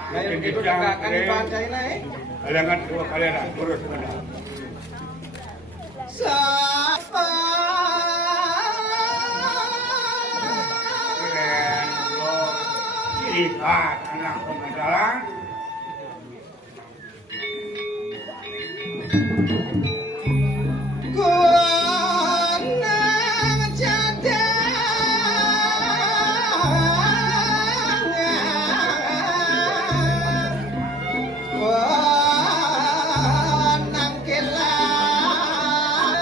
Kayak begitu dekakan di pantai naik. Alangan dewa kalian urus mana? Siapa? Keren, bro. Lihat anak pengajaran. Gunung cadang, gunung kilang.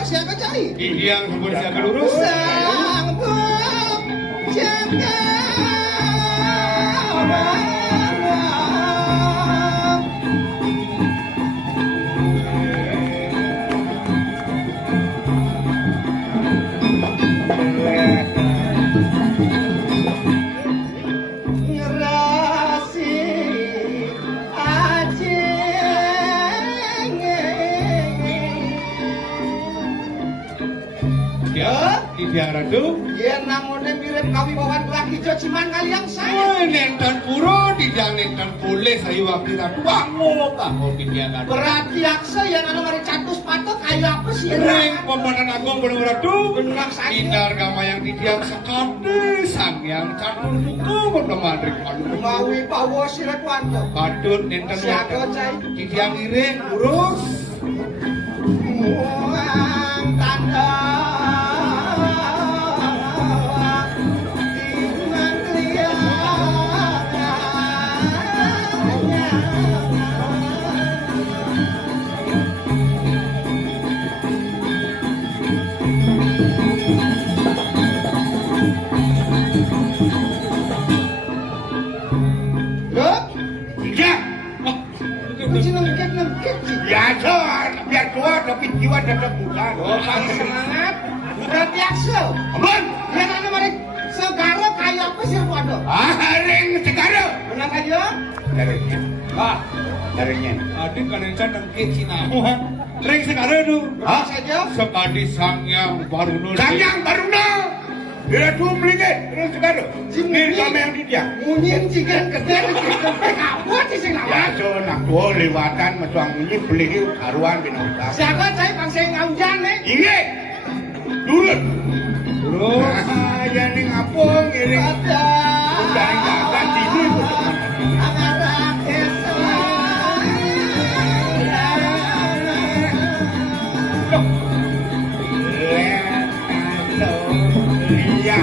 Siapa cari? yang sebut saya lurus. Sang jaga. Di daerah itu, Ya namanya mirip kawibawan lagi jociman kalian saya. nenten puro di jalan nenten boleh saya waktu itu bangun bangun di daerah. Berarti aksa yang anu mari catus patok kayak apa sih? Ring pemandan agung benar-benar tuh. Benar saja. Indar gama yang didiam sekali sang yang catur buku berlemandrik malu. Mawi bawa sirekwanto. Patut nenten Siaga cai. didiam iring urus. Muang tanda. Tidak. Biasa, biar tua tapi jiwa tetap muda. Semangat. Berarti aksa. Aman. Yang anu mari segara kayak apa sih waduh? Ring segala. Benar aja. Daringnya. Daringnya. Adik kan yang canang ke Cina. Ring sekarang itu. Benar saja. Sekali sang yang baru nol. Sanyang baru na. Dia tuh melingit. Ring segala. Ini kami yang didiam. Munyin jigen gede gitu. Apa sih sing Ya, lawan? so nak tua lewatan macam ini beli karuan bina usaha. Siapa cai bangsa ngaujan nih? Ingat. Turun. Terus. Saya ni ngapung ini. Ada. Dari kakak sini ke depan. Amarah desa. Iya.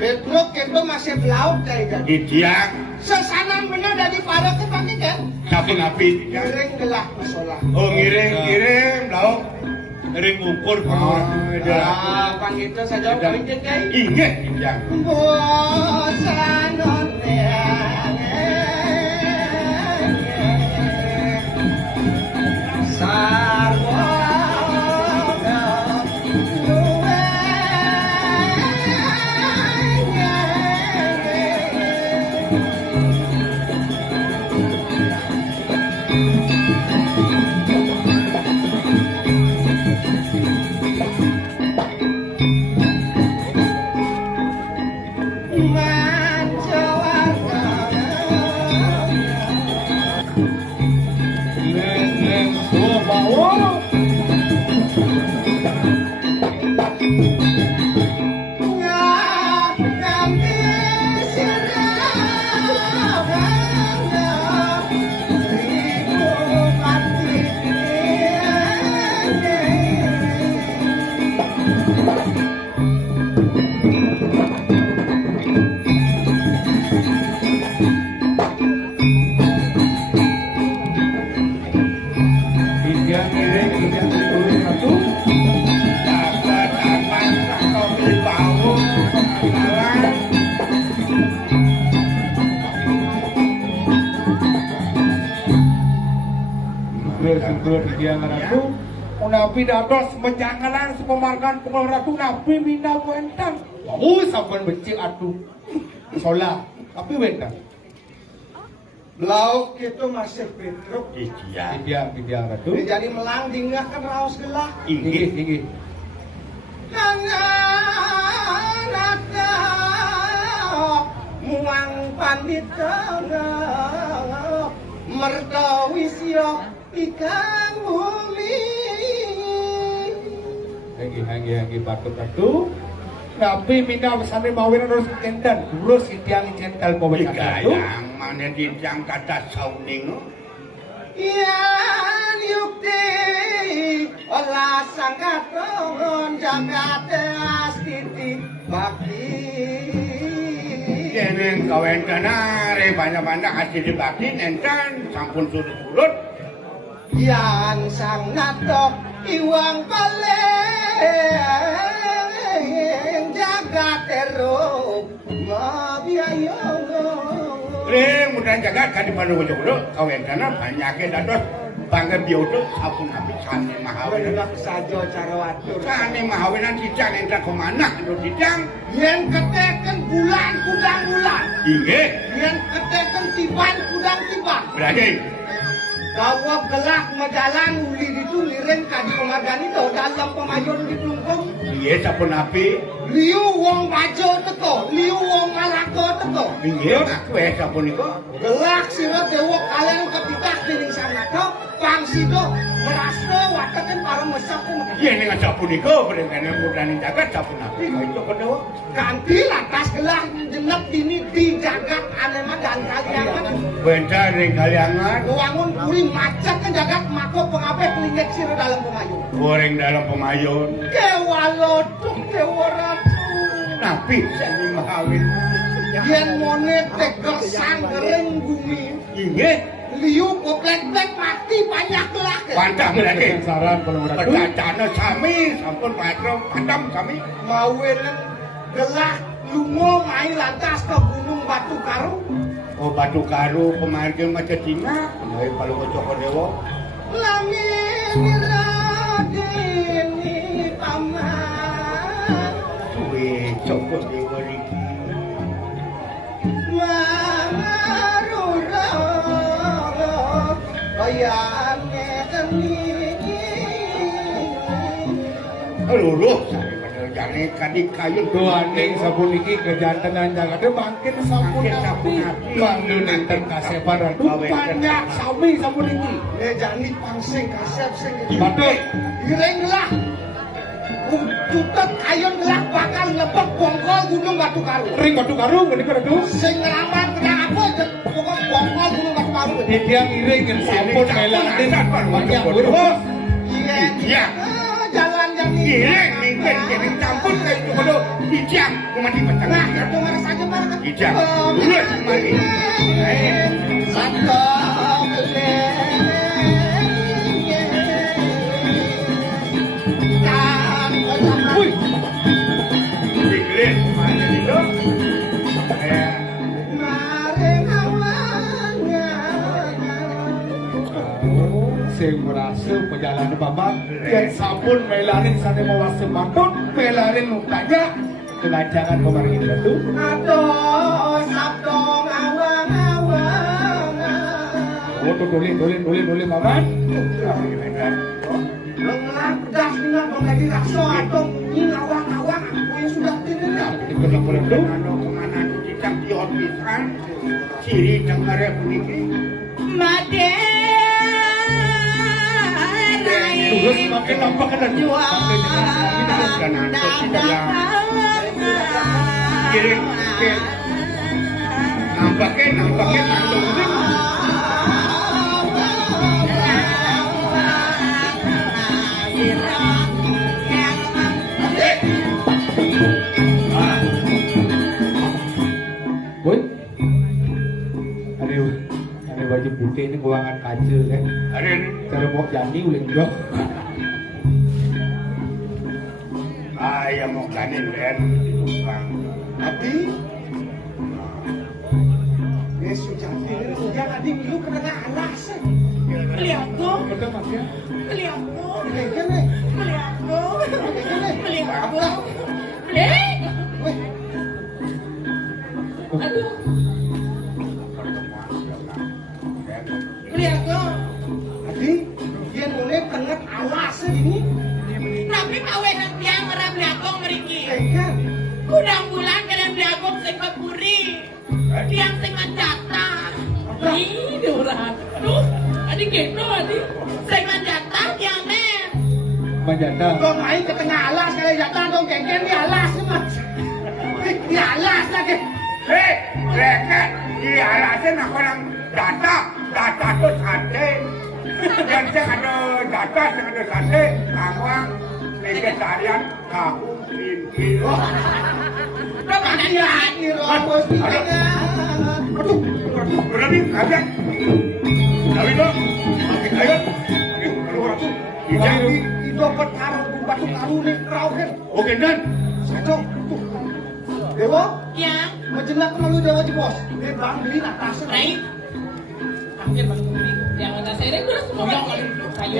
Petruk itu masih belaut kayak gitu. Didiak. Sesanan bener dari para ke pagi kan? Napi-napi. Giring gelah masalah. Oh ngiring lauk. Ring ukur Oh, pengen. Ah, pang itu saja poin kayak. Ingat didiak. Bosanon Syukur dia ngaratu. Nabi dados menjangalan sepemarkan pengelola ratu Nabi mina wentang. Sampun becik atuh. Sola, tapi wentang. Lauk itu masih Petruk. Dia ratu. Jadi melang dingahkan raos gelah. Inggih. Nganganata muang pandita mertawisya ikan bumi. Hangi batu. Nabi mina sampai mawin terus kendan. Urus tiang cental pawai ratu. Yang mana di yang kata sauning. Yan yukti olah sangkaton jagat astiti bakti. Jeneng kawen kanare banyak-banyak asli dibakti nenten sampun surut-surut. Yan sang natok iwang paleng jagat teruk mabiayo. Ring mudah jagat kan di mana ujung-ujung kawen kana banyake dados banget biodo apun api sane mahawen. Benak saja cara watur. Sane mahawenan dicang entar kemana lu dicang? Yen keteken bulan kudang bulan. Inggih. Yen keteken tiban kudang tiban. Berarti Dawa gelak majalan uli itu liring kadi pemargani to dalam pemayon di Plungkung. iya sampun api. Liu wong bajo teko, liu wong malako teko. Inggih aku sampun iku. Gelak sira dewa kalian kepitah dening sang naga, pangsido merasno wateken para mesakku. Iya ning sampun iku berengane mudane jagat sampun api kaya kedewa. Ganti lantas gelak jenep dini di jagat aneman dan kaliangan. Bentar ning kaliangan. Wangun puri macet kan jagat mako pengabe kelingit sira dalam pemayon. Goreng dalam pemayon. Kewalotuk kewaratu. Nabi sani mahawin. Yen monet tekel sanggering bumi. Inggih. Liu koplek-plek mati banyak gelak. Pantang berarti. Saran kalau ratu. Percacana sami sampun patro pandam kami. Mawenen gelak lungo main lantas ke Gunung Batu Karu. Oh Batu Karu pemargin macam Cina. Ayo kalau kocok dewa. Langit radini paman. Suwe cokot dewa riki. Mangarura bayane keni. Luluh sari pada jane kadik kayu Doaning sabun iki kejantenan jagade makin sampun api. Mandu nenten kasepan ratu banyak sami sabun iki. Jani pangsing kasep sing Batuk. ireng lah. Cutet kayon gelak bakal nebek bongkol Gunung Batu Karu. Ring Batu Karu menika ratu. Sing nglamar kenang apa pokok bongkol Gunung Batu Karu. Dia iring kan sampun melanin banyak urus. Iya. Jalan yang Ireng mingkir jadi campur kayak itu bodoh hijab kumati Nah, pecah. itu mana saja mana. Hijab. Lulus kembali. Satu Wih, Diklir mana itu? sing merasa perjalanan bapak yang sampun melanin sane mawas semampun melanin mukanya kelancangan kemarin itu. Aduh, sabdo ngawang-ngawang. Oh, tuh dolin maman. Mengelak pedas dengan menjadi raksa atau ngawang-ngawang. Aku yang sudah tindak. Itu lapor itu. Kemana aku tidak diorbisan. Ciri dengar bunyi. Terus makin nampak kan itu. Dan aku tidak ciri nampaknya kandung ini. Boy, ada baju putih ini ruangan kaca kan. Hari ini Cara bawa jani uling juga. ayam mau kanin ren. Tapi Besok jadi hujan tadi milu kena alas. Beli aku. Betul Mas ya? Beli aku. Kayaknya nih. Beli aku. Beli aku. Weh, Aduh. Beli aku. tadi dia mulai tengah alas ini. Tapi kawenan tiang ora beli aku mriki. Kayaknya Udang bulan kalian beli aku sing kepuri. Tiang sing menjata. Ih, Dora. Aduh, adik gitu adik. Sing menjata tiang men. Majanda. kau main ke tengah alas kali jatuh dong kengken di alas mas. Di alas lagi. Hei, leket, di alasan aku orang data itu sate. Dan saya ada data, saya ada sate, awang, vegetarian, tahu, pinggir. Berapa Hati-hati robos pitanya. Aduh, berani kagak. Tapi dong, makin ayo. Aduh, Jadi itu perkara batu karu nih rauhen. oke dan. Satu tuh. Dewa, tiang. majenak malu dewa di bos. Dia bang beli atasnya. Baik. Hampir masuk beli. Yang ada sereng terus ngomong kali. Kayu.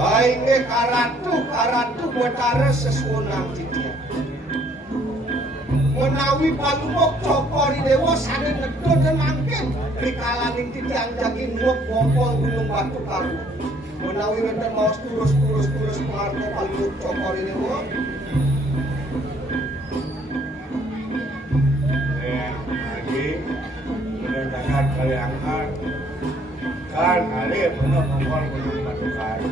Aing karatu betara sesunang titia. Menawi palumok cokori dewa sane nedon dan mangken rikalaning titiang jagin nuak wompol gunung batu karu. Menawi wenten maos turus pengarto palumok cokori dewa. Lagi, mendengarkan kaliangan. Kan hari penuh ngomong gunung batu karu.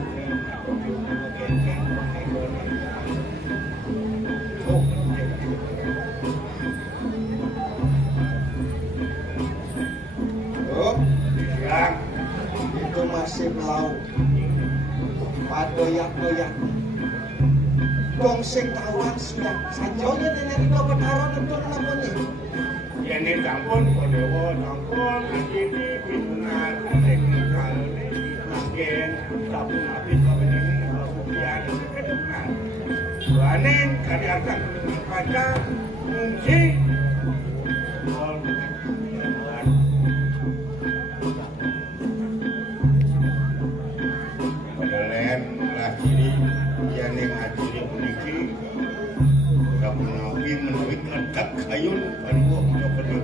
Oh, itu masih lau. Padoyak-doyak. Dong sing tawang siang. Sajonya nenek itu betara nedon napa nih? Ini campur kodewo campur ini binar teknikal makin sabun habis ini kemudian kedengar wanen kadiarkan kaca kunci padahal lagi yang ngajiri puniki gak menawi menuit ledak kayun aduh udah penuh.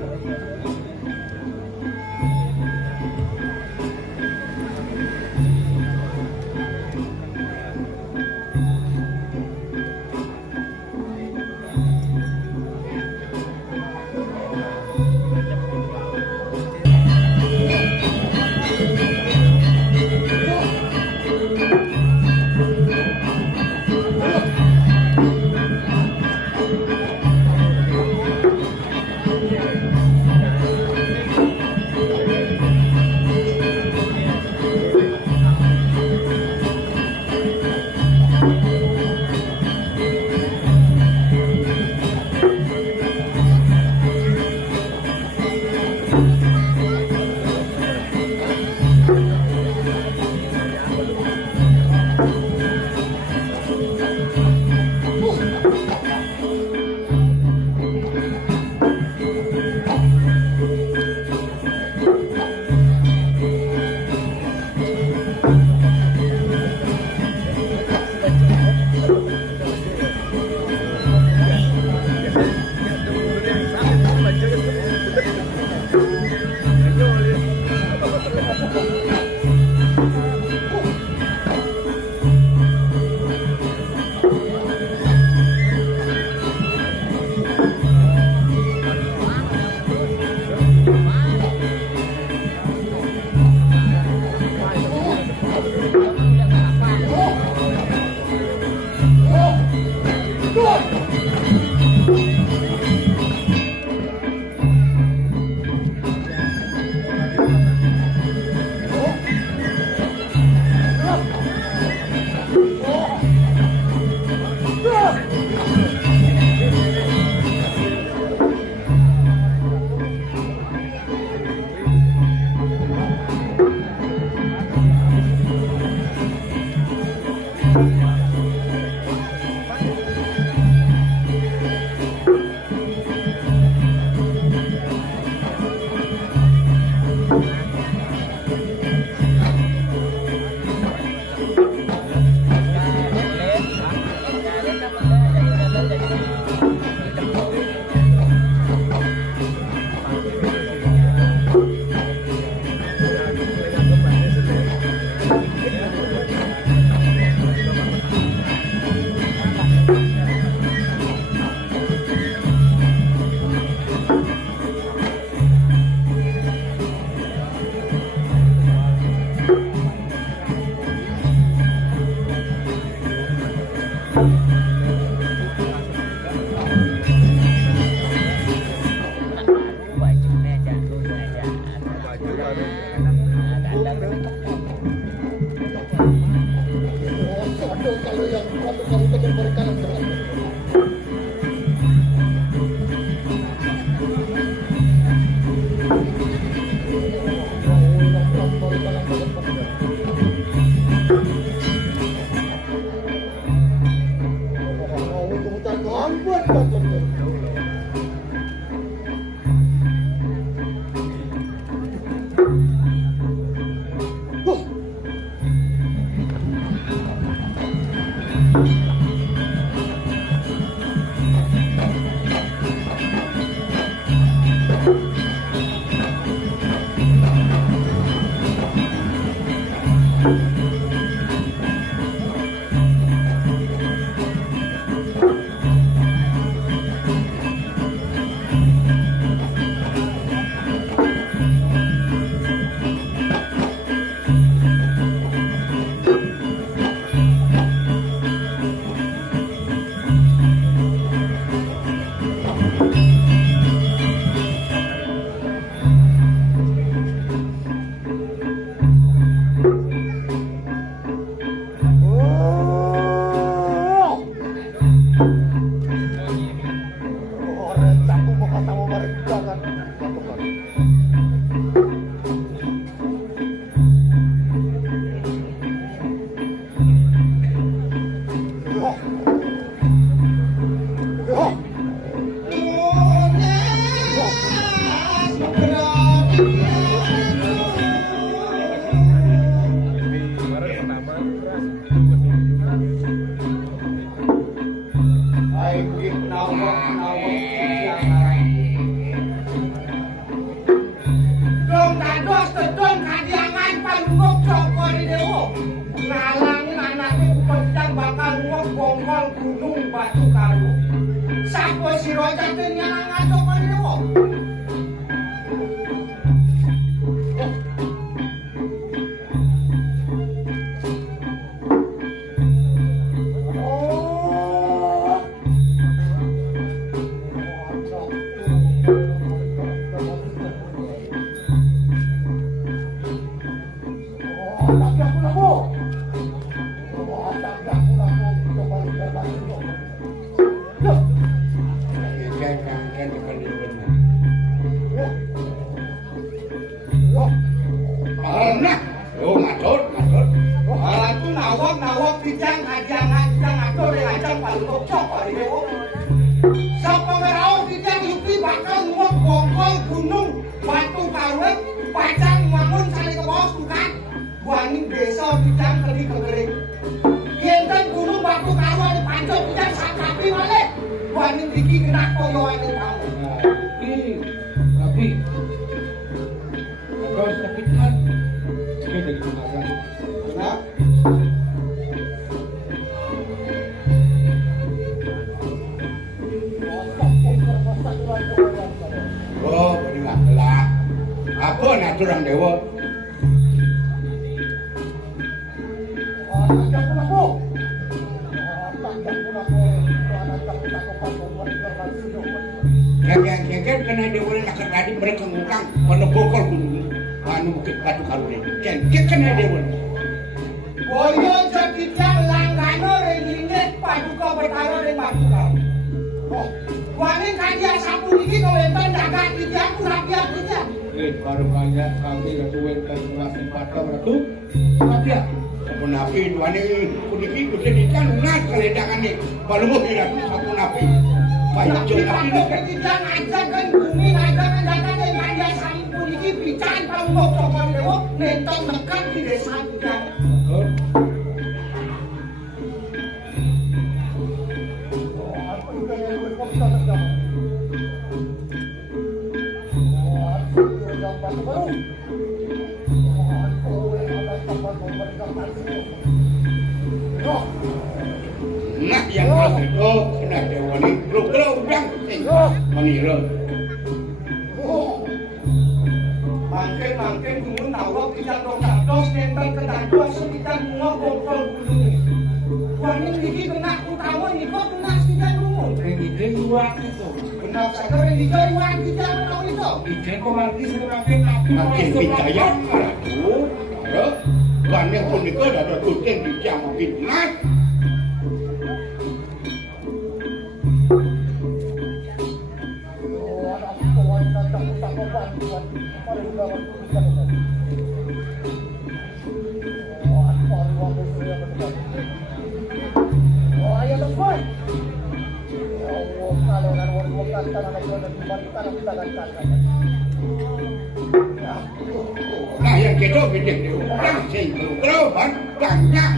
Nah yang gitu gede orang sih kalau banyak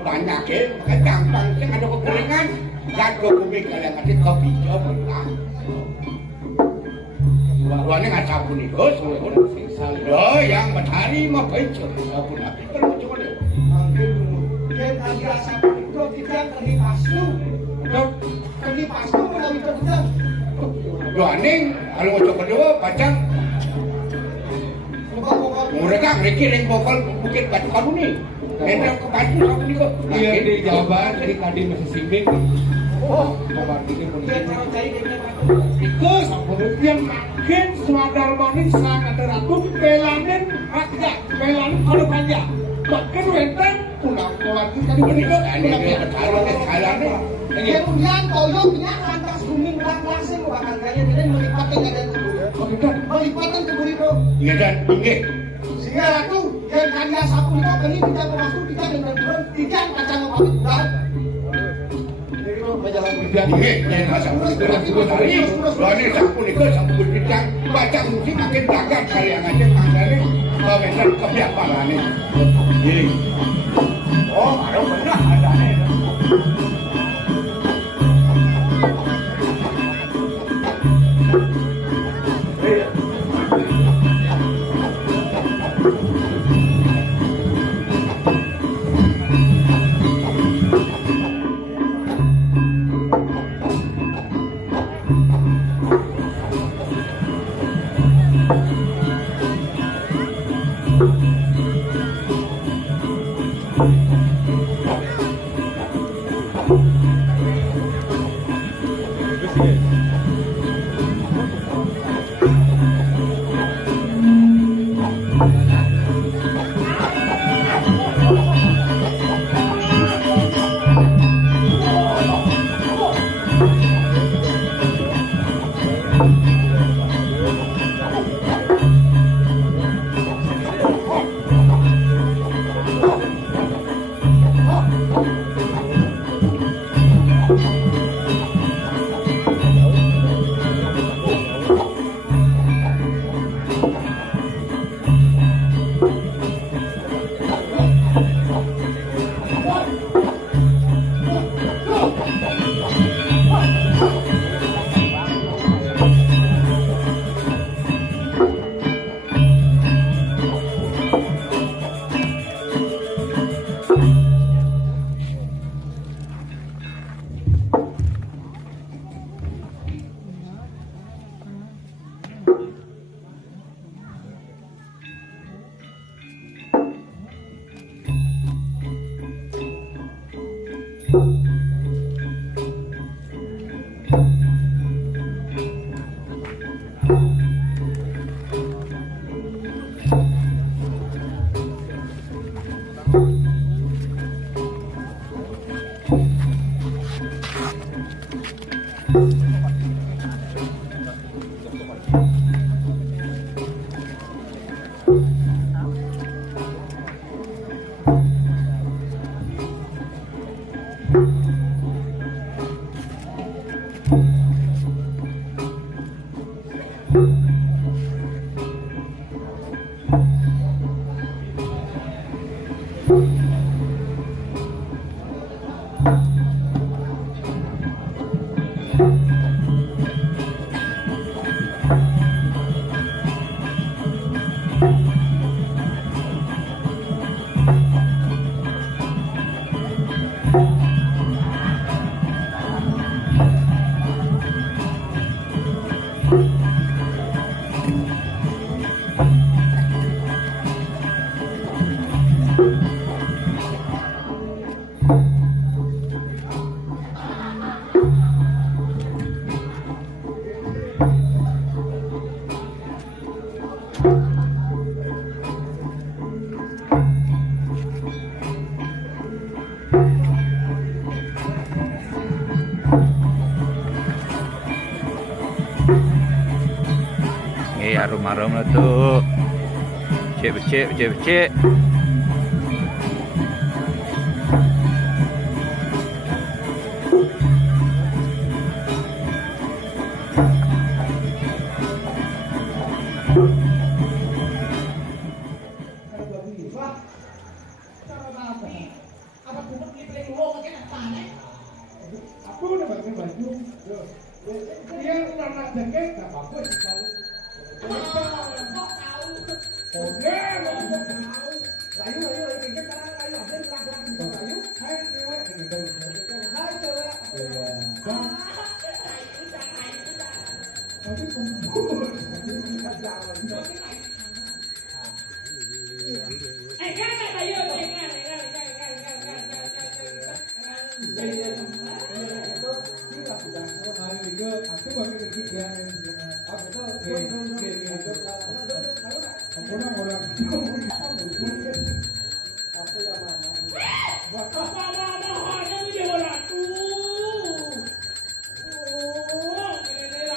banyak ya gampang sih ada kekurangan jago kubik kalian ngasih kopi coba Warnanya nggak sabun itu, loh yang matahari mah baik sabun api kalau cuma deh. Dia tadi sabun itu kita kali pasu, kali pasu kalau itu kita. Loh aneh, kalau mau coba dua pacang. Mereka yang bokal bukit batu kamu nih. Mereka ke batu kamu nih kok. Iya di Jawa, jadi tadi masih simbing. Oh, kabar ini Dia taruh jahit ini. itu kemudian makin suadal manis sangat teratu pelanin rakyat pelanin kalau panjang makin wenten pulang lagi tadi begitu Kemudian toyo punya lantas booming langsing bakal gaya ini melipat pakai kadang kubur. Oke dan pelipatan kubur itu. Iya dan inggih. Sehingga laku yang karya sapu itu ini tidak memasuk tidak dengan bulan tidak kacang pamit dan. Jadi lo majalah Inggih, yen sampun iku tari. Lane sampun iku sampun bidang baca musik makin dagang kali aja mangane wenten kebiak parane. Nggih. Oh, karo bener adane. Harum-harum lah tuh. Becek.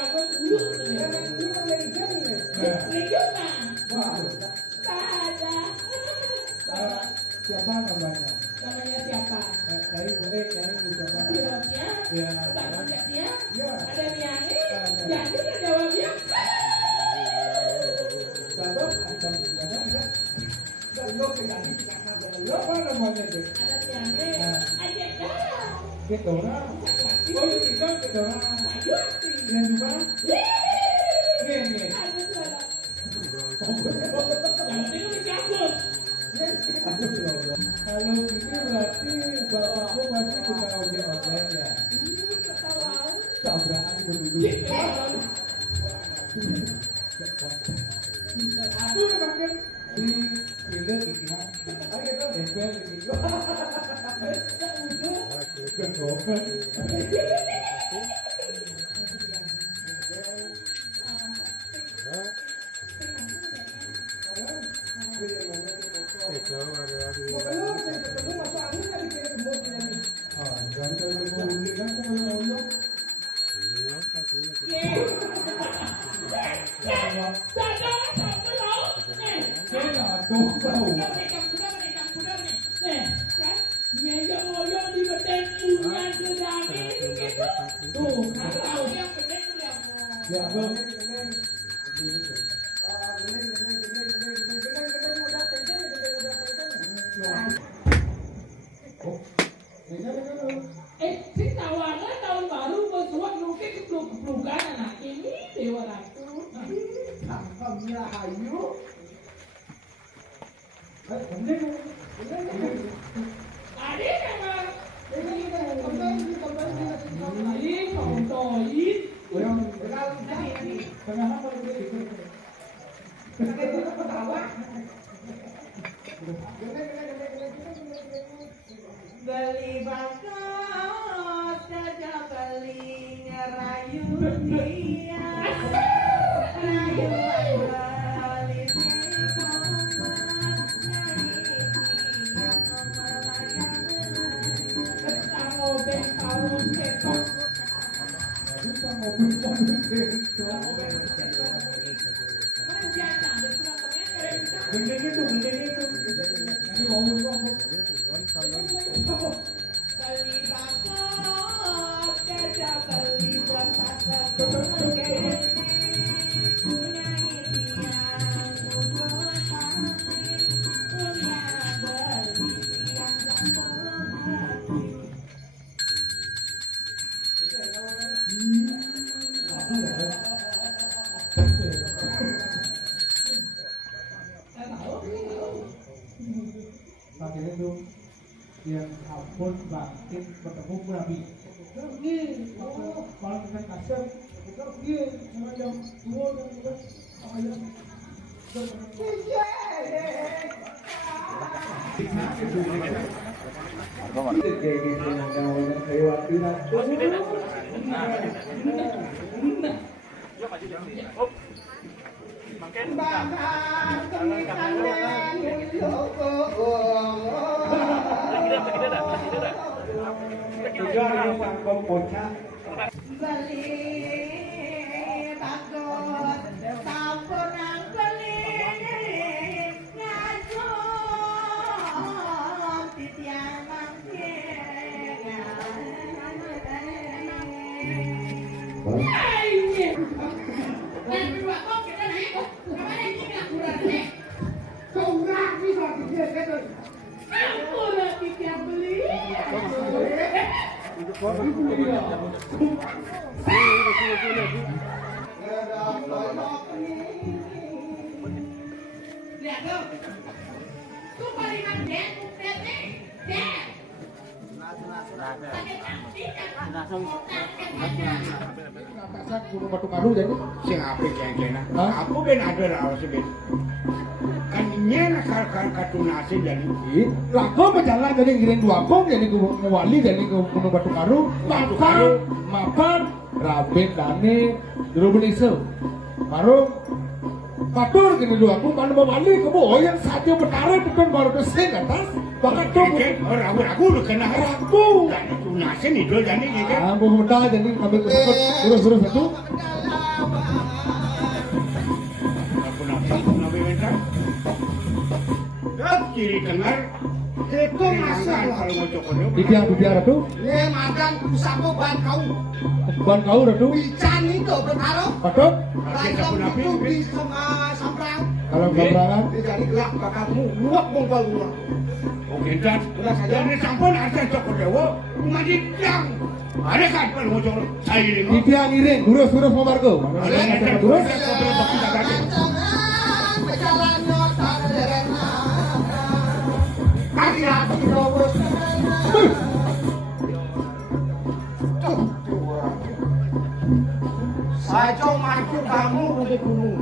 Apa Ya. Ya. Ada Riani. Jadi kan jawabnya. Kalau akan ada enggak? Kalau penyanyi kasar lo apa namanya deh? Ada Riani. Ada Dora. Gedora. Oh ini kan Gedora. Yang juga? Ini. Ada Dora. Yang ini dicabut. Aduh ya Allah. Kalau ini berarti bapakku masih bukan ojek online ya? Tabrakan berduduk. Aku udah makan di film ini kan. Ayo kita nempel di situ. Kegopen. Si tawanan tahun baru bersuat lukis kepelukan anak ini Dewa Ratu. Sampamnya hayu. Ade memang ini kontoin. Beli bakot saja beli ngerayu dia rayu bali Bendeng itu. Nanti ngomong. beli bakot saja beli berpasar Pakai itu yang ampun bangkit bertemu Nabi. Kalau kita kasar, kita macam dua dan dua ayam. beli bakot sampun ang beli ngajon titiang mangke Gunung Batu Karu jadi Sing apik kene. Hah? Aku ben ada raos ben. Kan nyena kar katunase jadi. lah kok berjalan jadi ngirim dua kong jadi ke Wali jadi ke Gunung Batu Karu mapan Rabin Dani Drubeniso Karu Patur gini dua kong mana mau Wali kamu yang saja betara bukan baru kesini atas bahkan tuh Ragu lu kena ragu katunase nih do jadi gitu. aku muda jadi kami kesempet terus itu Ciri dengar Itu masuk lah. Ibiang bibiang ratu. Le magang usapo ban kau. Ban kau ratu. Bican itu bertaruh. Patut. Rajam itu di samprang. Kalau gambaran. Dia jadi gelap bakatmu. Luak bongkol gua. Oke, dan ini sampun ada Joko Dewo, majidang. Ada kan pelwojol saya ini. Ibiang iring, gurus Margo. Gurus. Hati-hati bos. Saja maju kamu di gunung.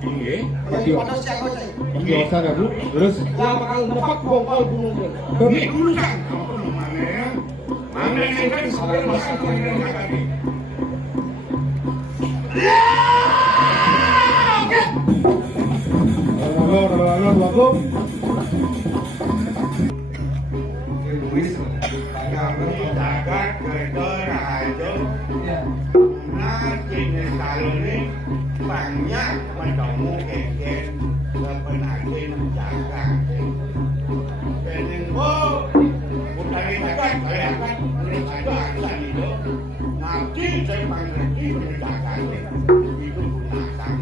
Iya. Daripada siapa saya. Biasa enggak, Bu? Terus Yang bakal nepak bongkol gunung. Ini dulu kan. Mana ya? Mana yang kan sampai masuk ke dalam tadi. Lalu Wagung. Kami jaga kereta raja. Nanti kalau ini banyak mendamu keken dan penagih jaga. Kenapa? Utari jaga saya akan berjaga akan itu. Nanti saya panggil menjaga itu gunakan.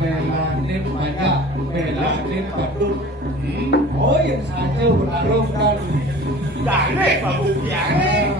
Melanin banyak, melanin badut. Oh yang saja bertarung dan Dale, pabukiane.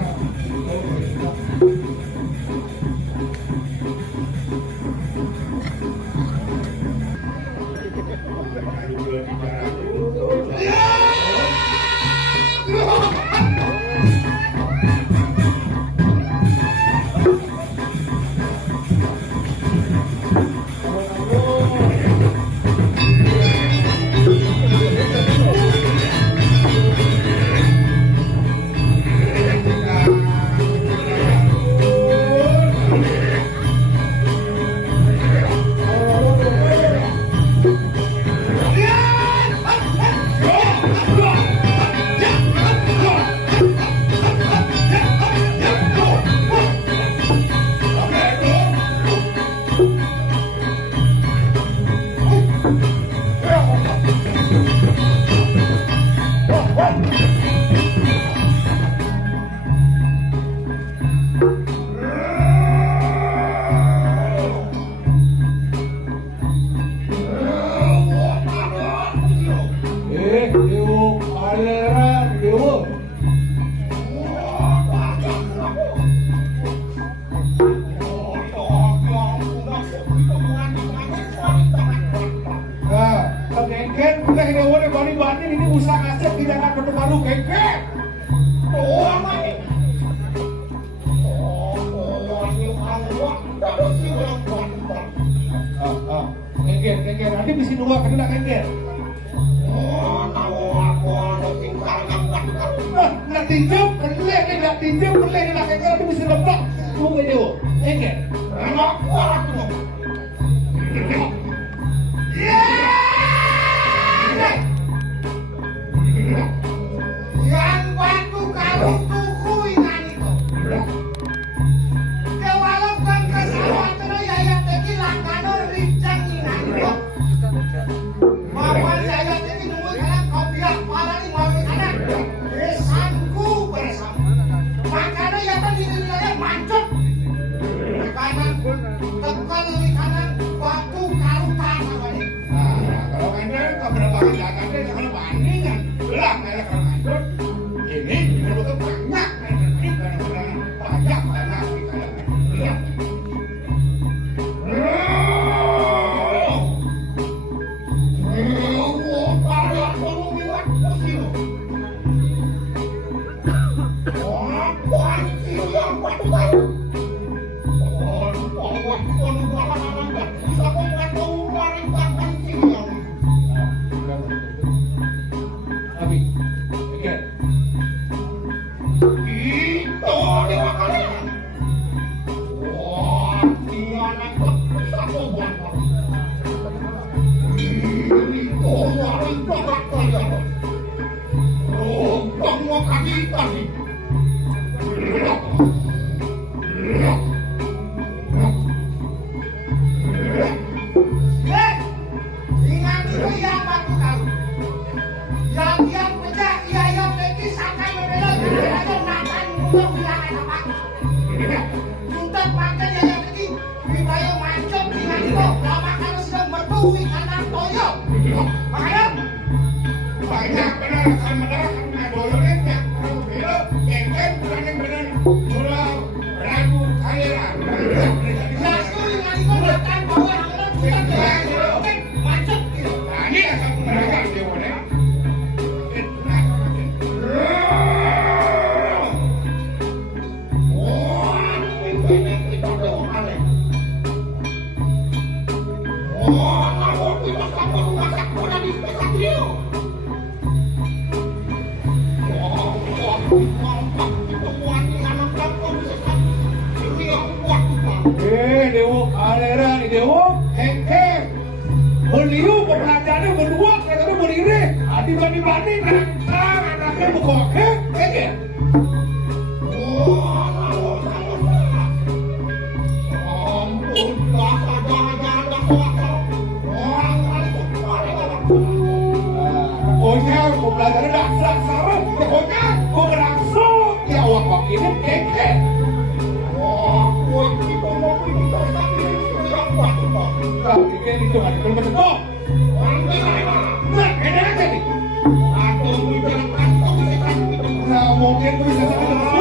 Ini usaha aset di Jakarta Betul Baru, kengkeng. Kengkeng, nanti bisa dua kena kengkeng. Nggak tinjau, kelih, nggak tinjau, kelih, nggak kengkeng, nanti bisa lembak. Tunggu aja, kengkeng. Yang batu kalau tuku ikan itu. Kewalaupun kesalahan terus ya teki langkano rincang ikan itu. Bapak saya teki nunggu kanan kopiah malah ini mau kanan. Besanku bersama. Makanya ya kan diri-dirinya mancut. Kanan tekan di kanan batu kalau tanah balik. Kalau anda keberapa jaga jangan bandingan. Belah mereka kalau lanjut. Ini betul banyak banyak tanah di kalangan. Tapi, kengkeng. Ingat itu yang batu kalau. Yang pecah iya Uwi kanan toyo. Makanya banyak benar akan mendarahkan ngadoyonya yang kalau belok kengken benar pulau ragu kalian Nasu yang ngalih makan bawa bukan macet. nah ini asal mendarahkan dia mana Dewo, alera ni Dewo, hengkeng. Beliau pembelajarannya berdua, katanya berdiri. Dibanding-banding, kadang-kadang anaknya berkokek, ya. Pokoknya pembelajaran dasar, pokoknya berlangsung ya awak ini hengkeng. Nah, ini itu ada belum betul. Nah, ada aja nih. Nah, mungkin bisa sampai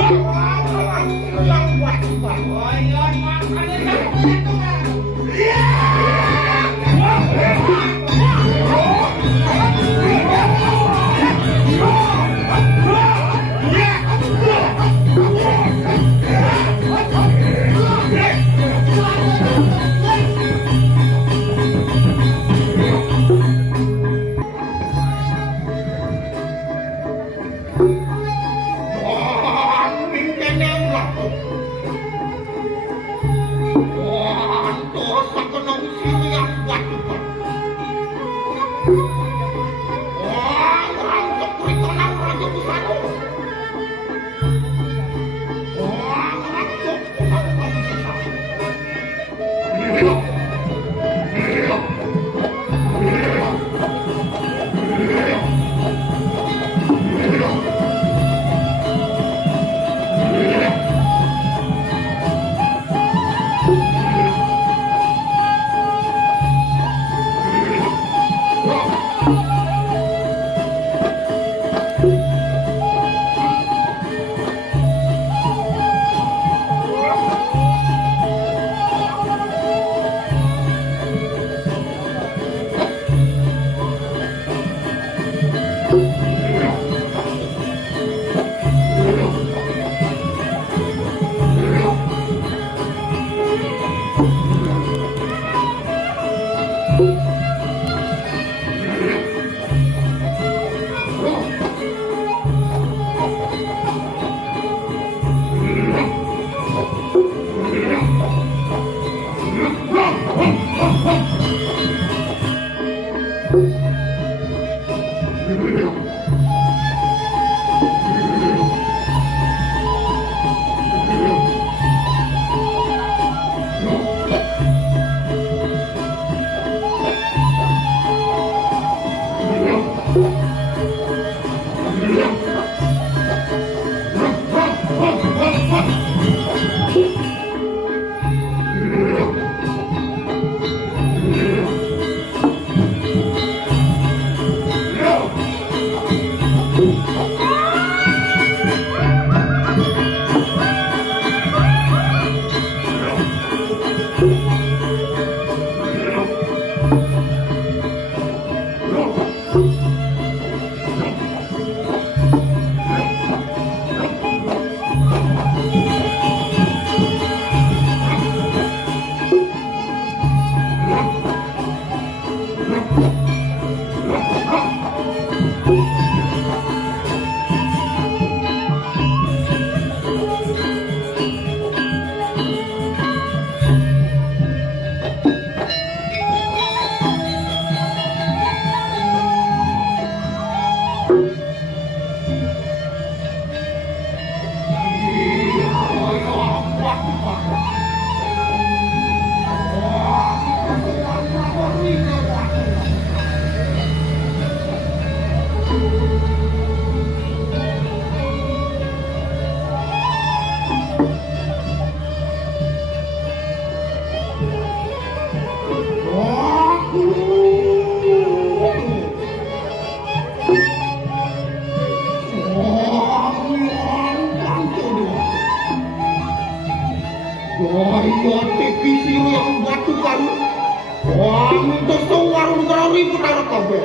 minta warung kerari putar kabeh.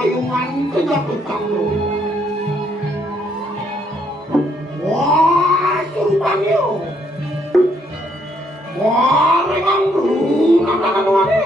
rayuan tidak bertanggung. Wah, suruhan yuk. Wah, rengang dulu, nakakan wangi.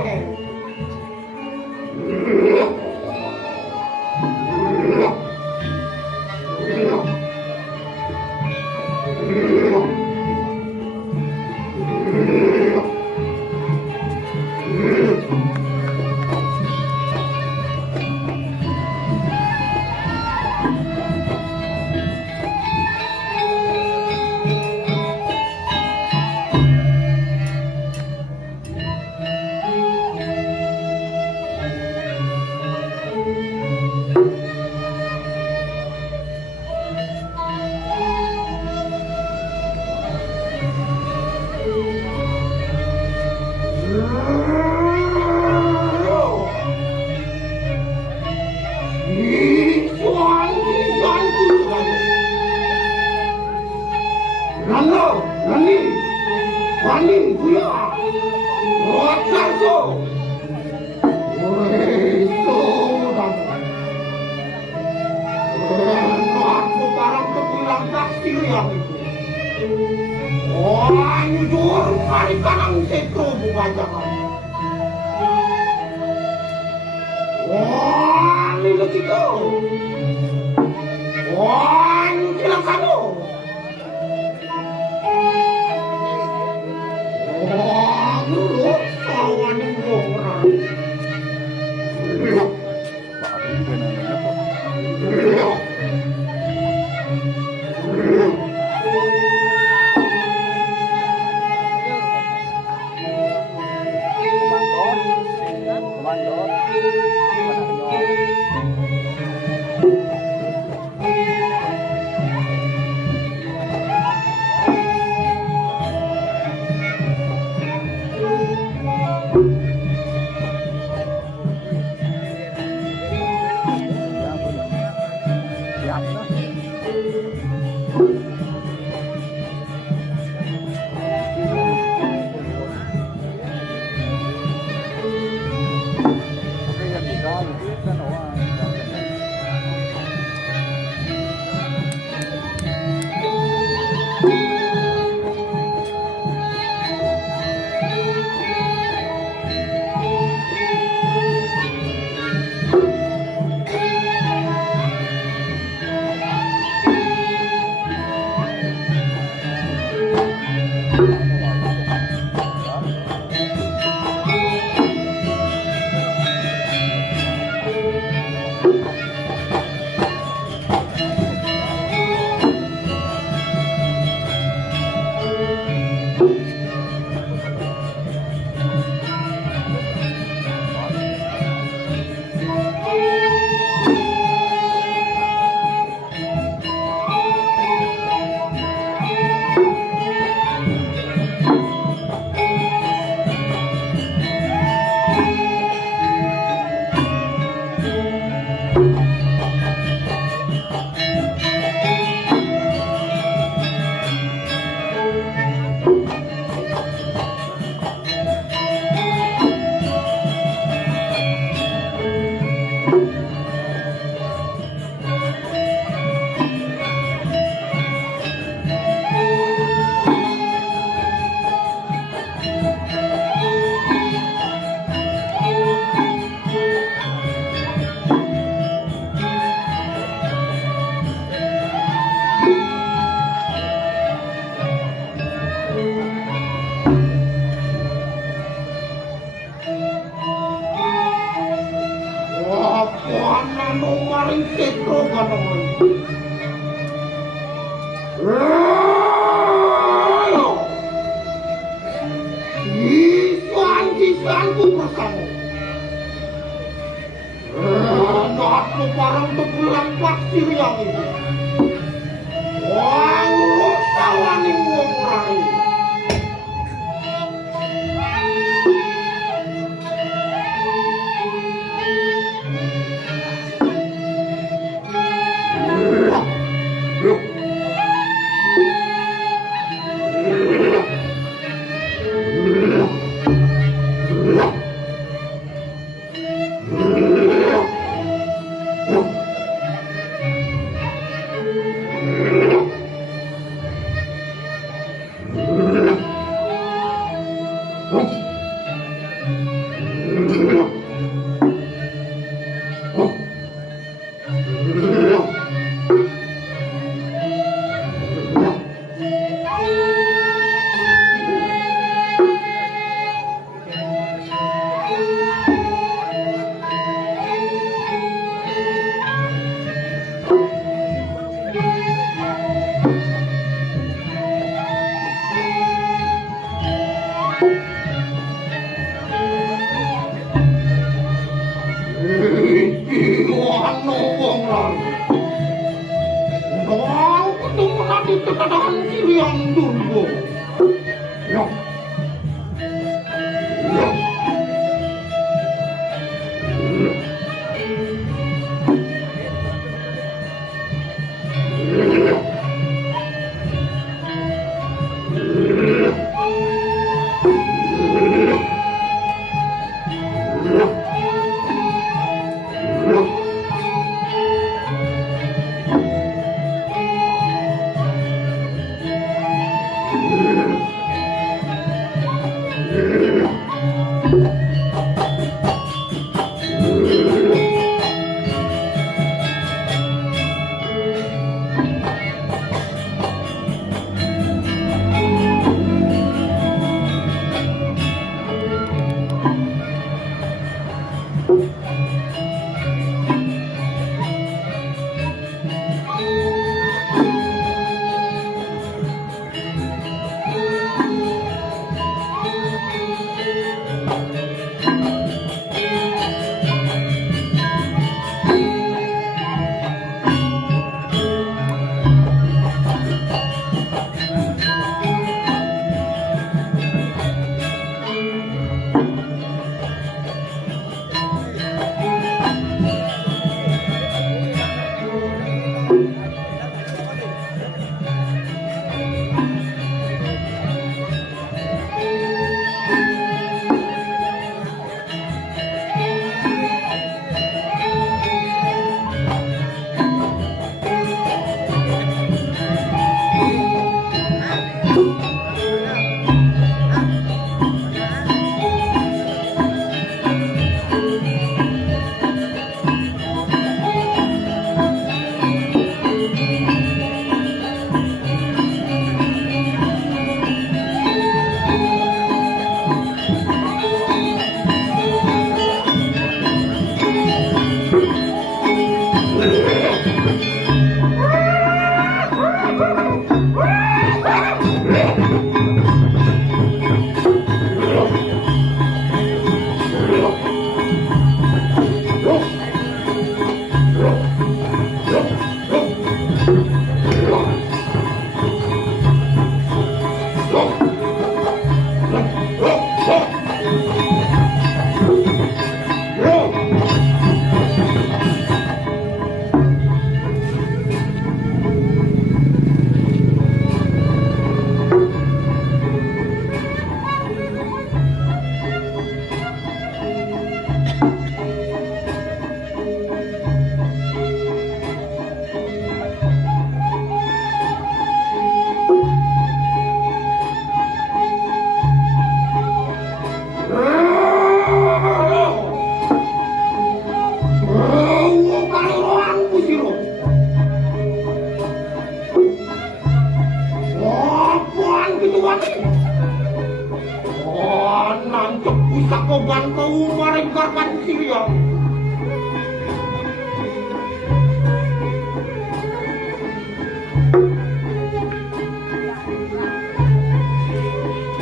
kau marikarkan siyang.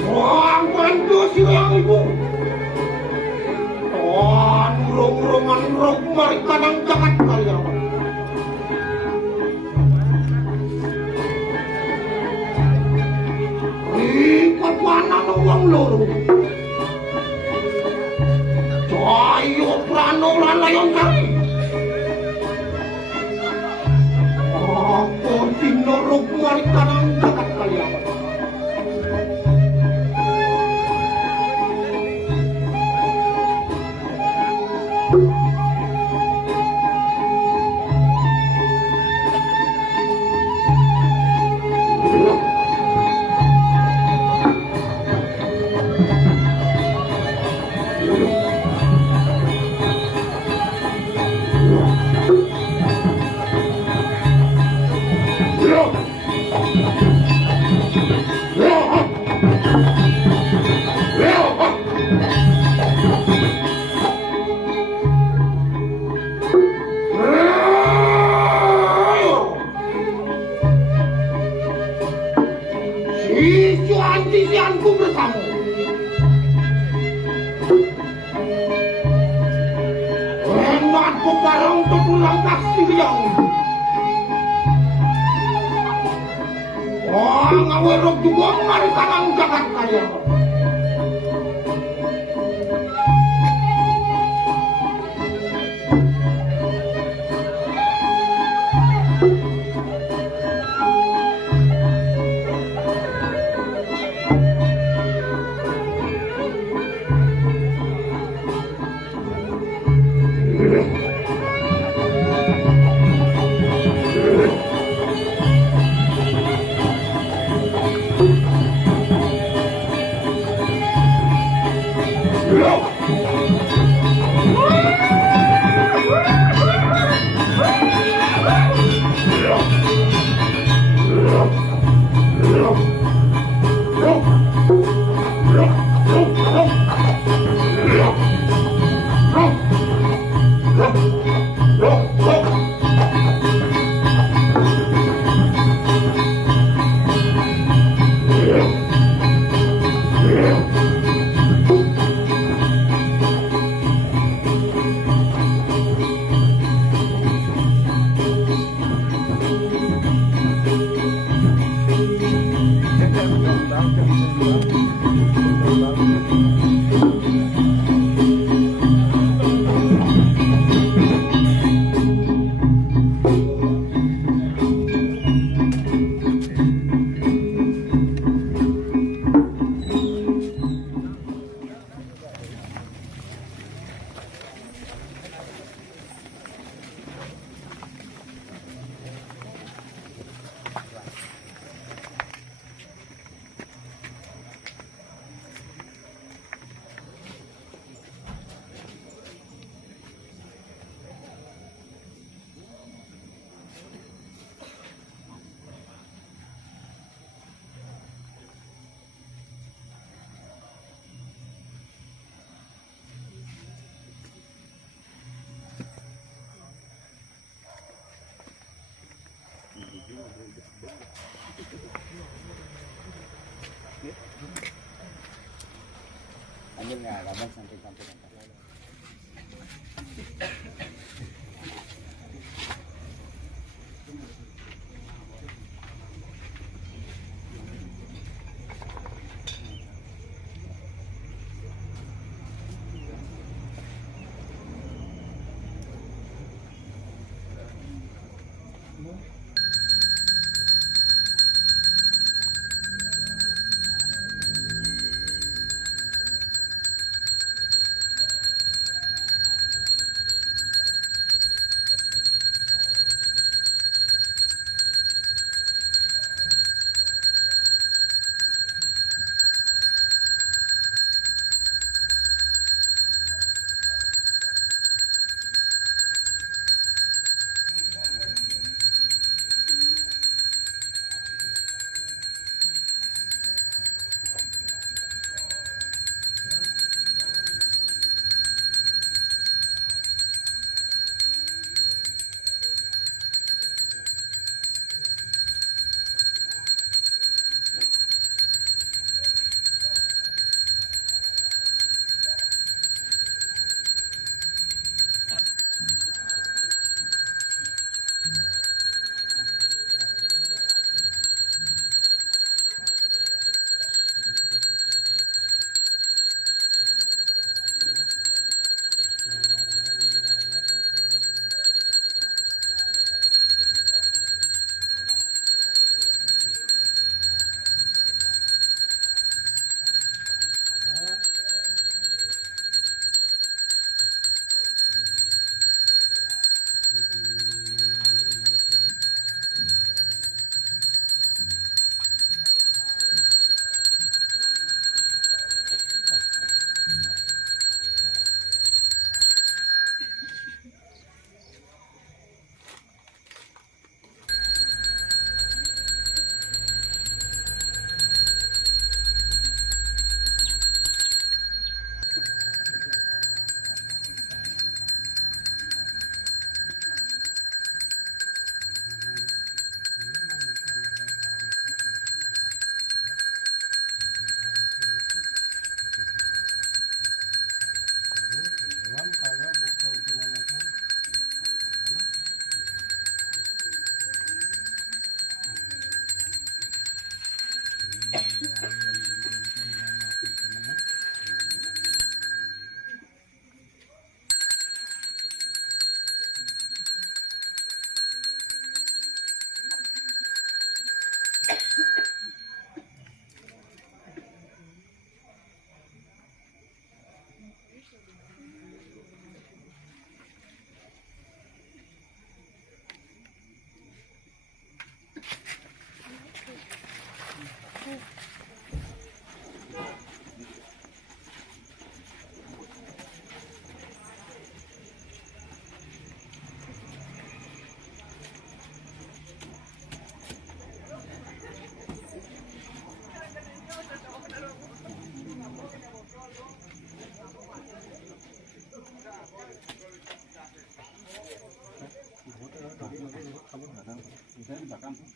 Wah, bantu siyang ibu. Wah, nurung-nurungan rok marikanang jagat kalian. Ikut mana uang loro. Ayo prano lalayon kari. Ako tinurog marikanang jagat kalian. Isianku bersama. Enakku barang tutulang kasih yang. Wah, ngawerok juga marikanang jagat kalian. Ambil nggak, kapan sampai. Bagus.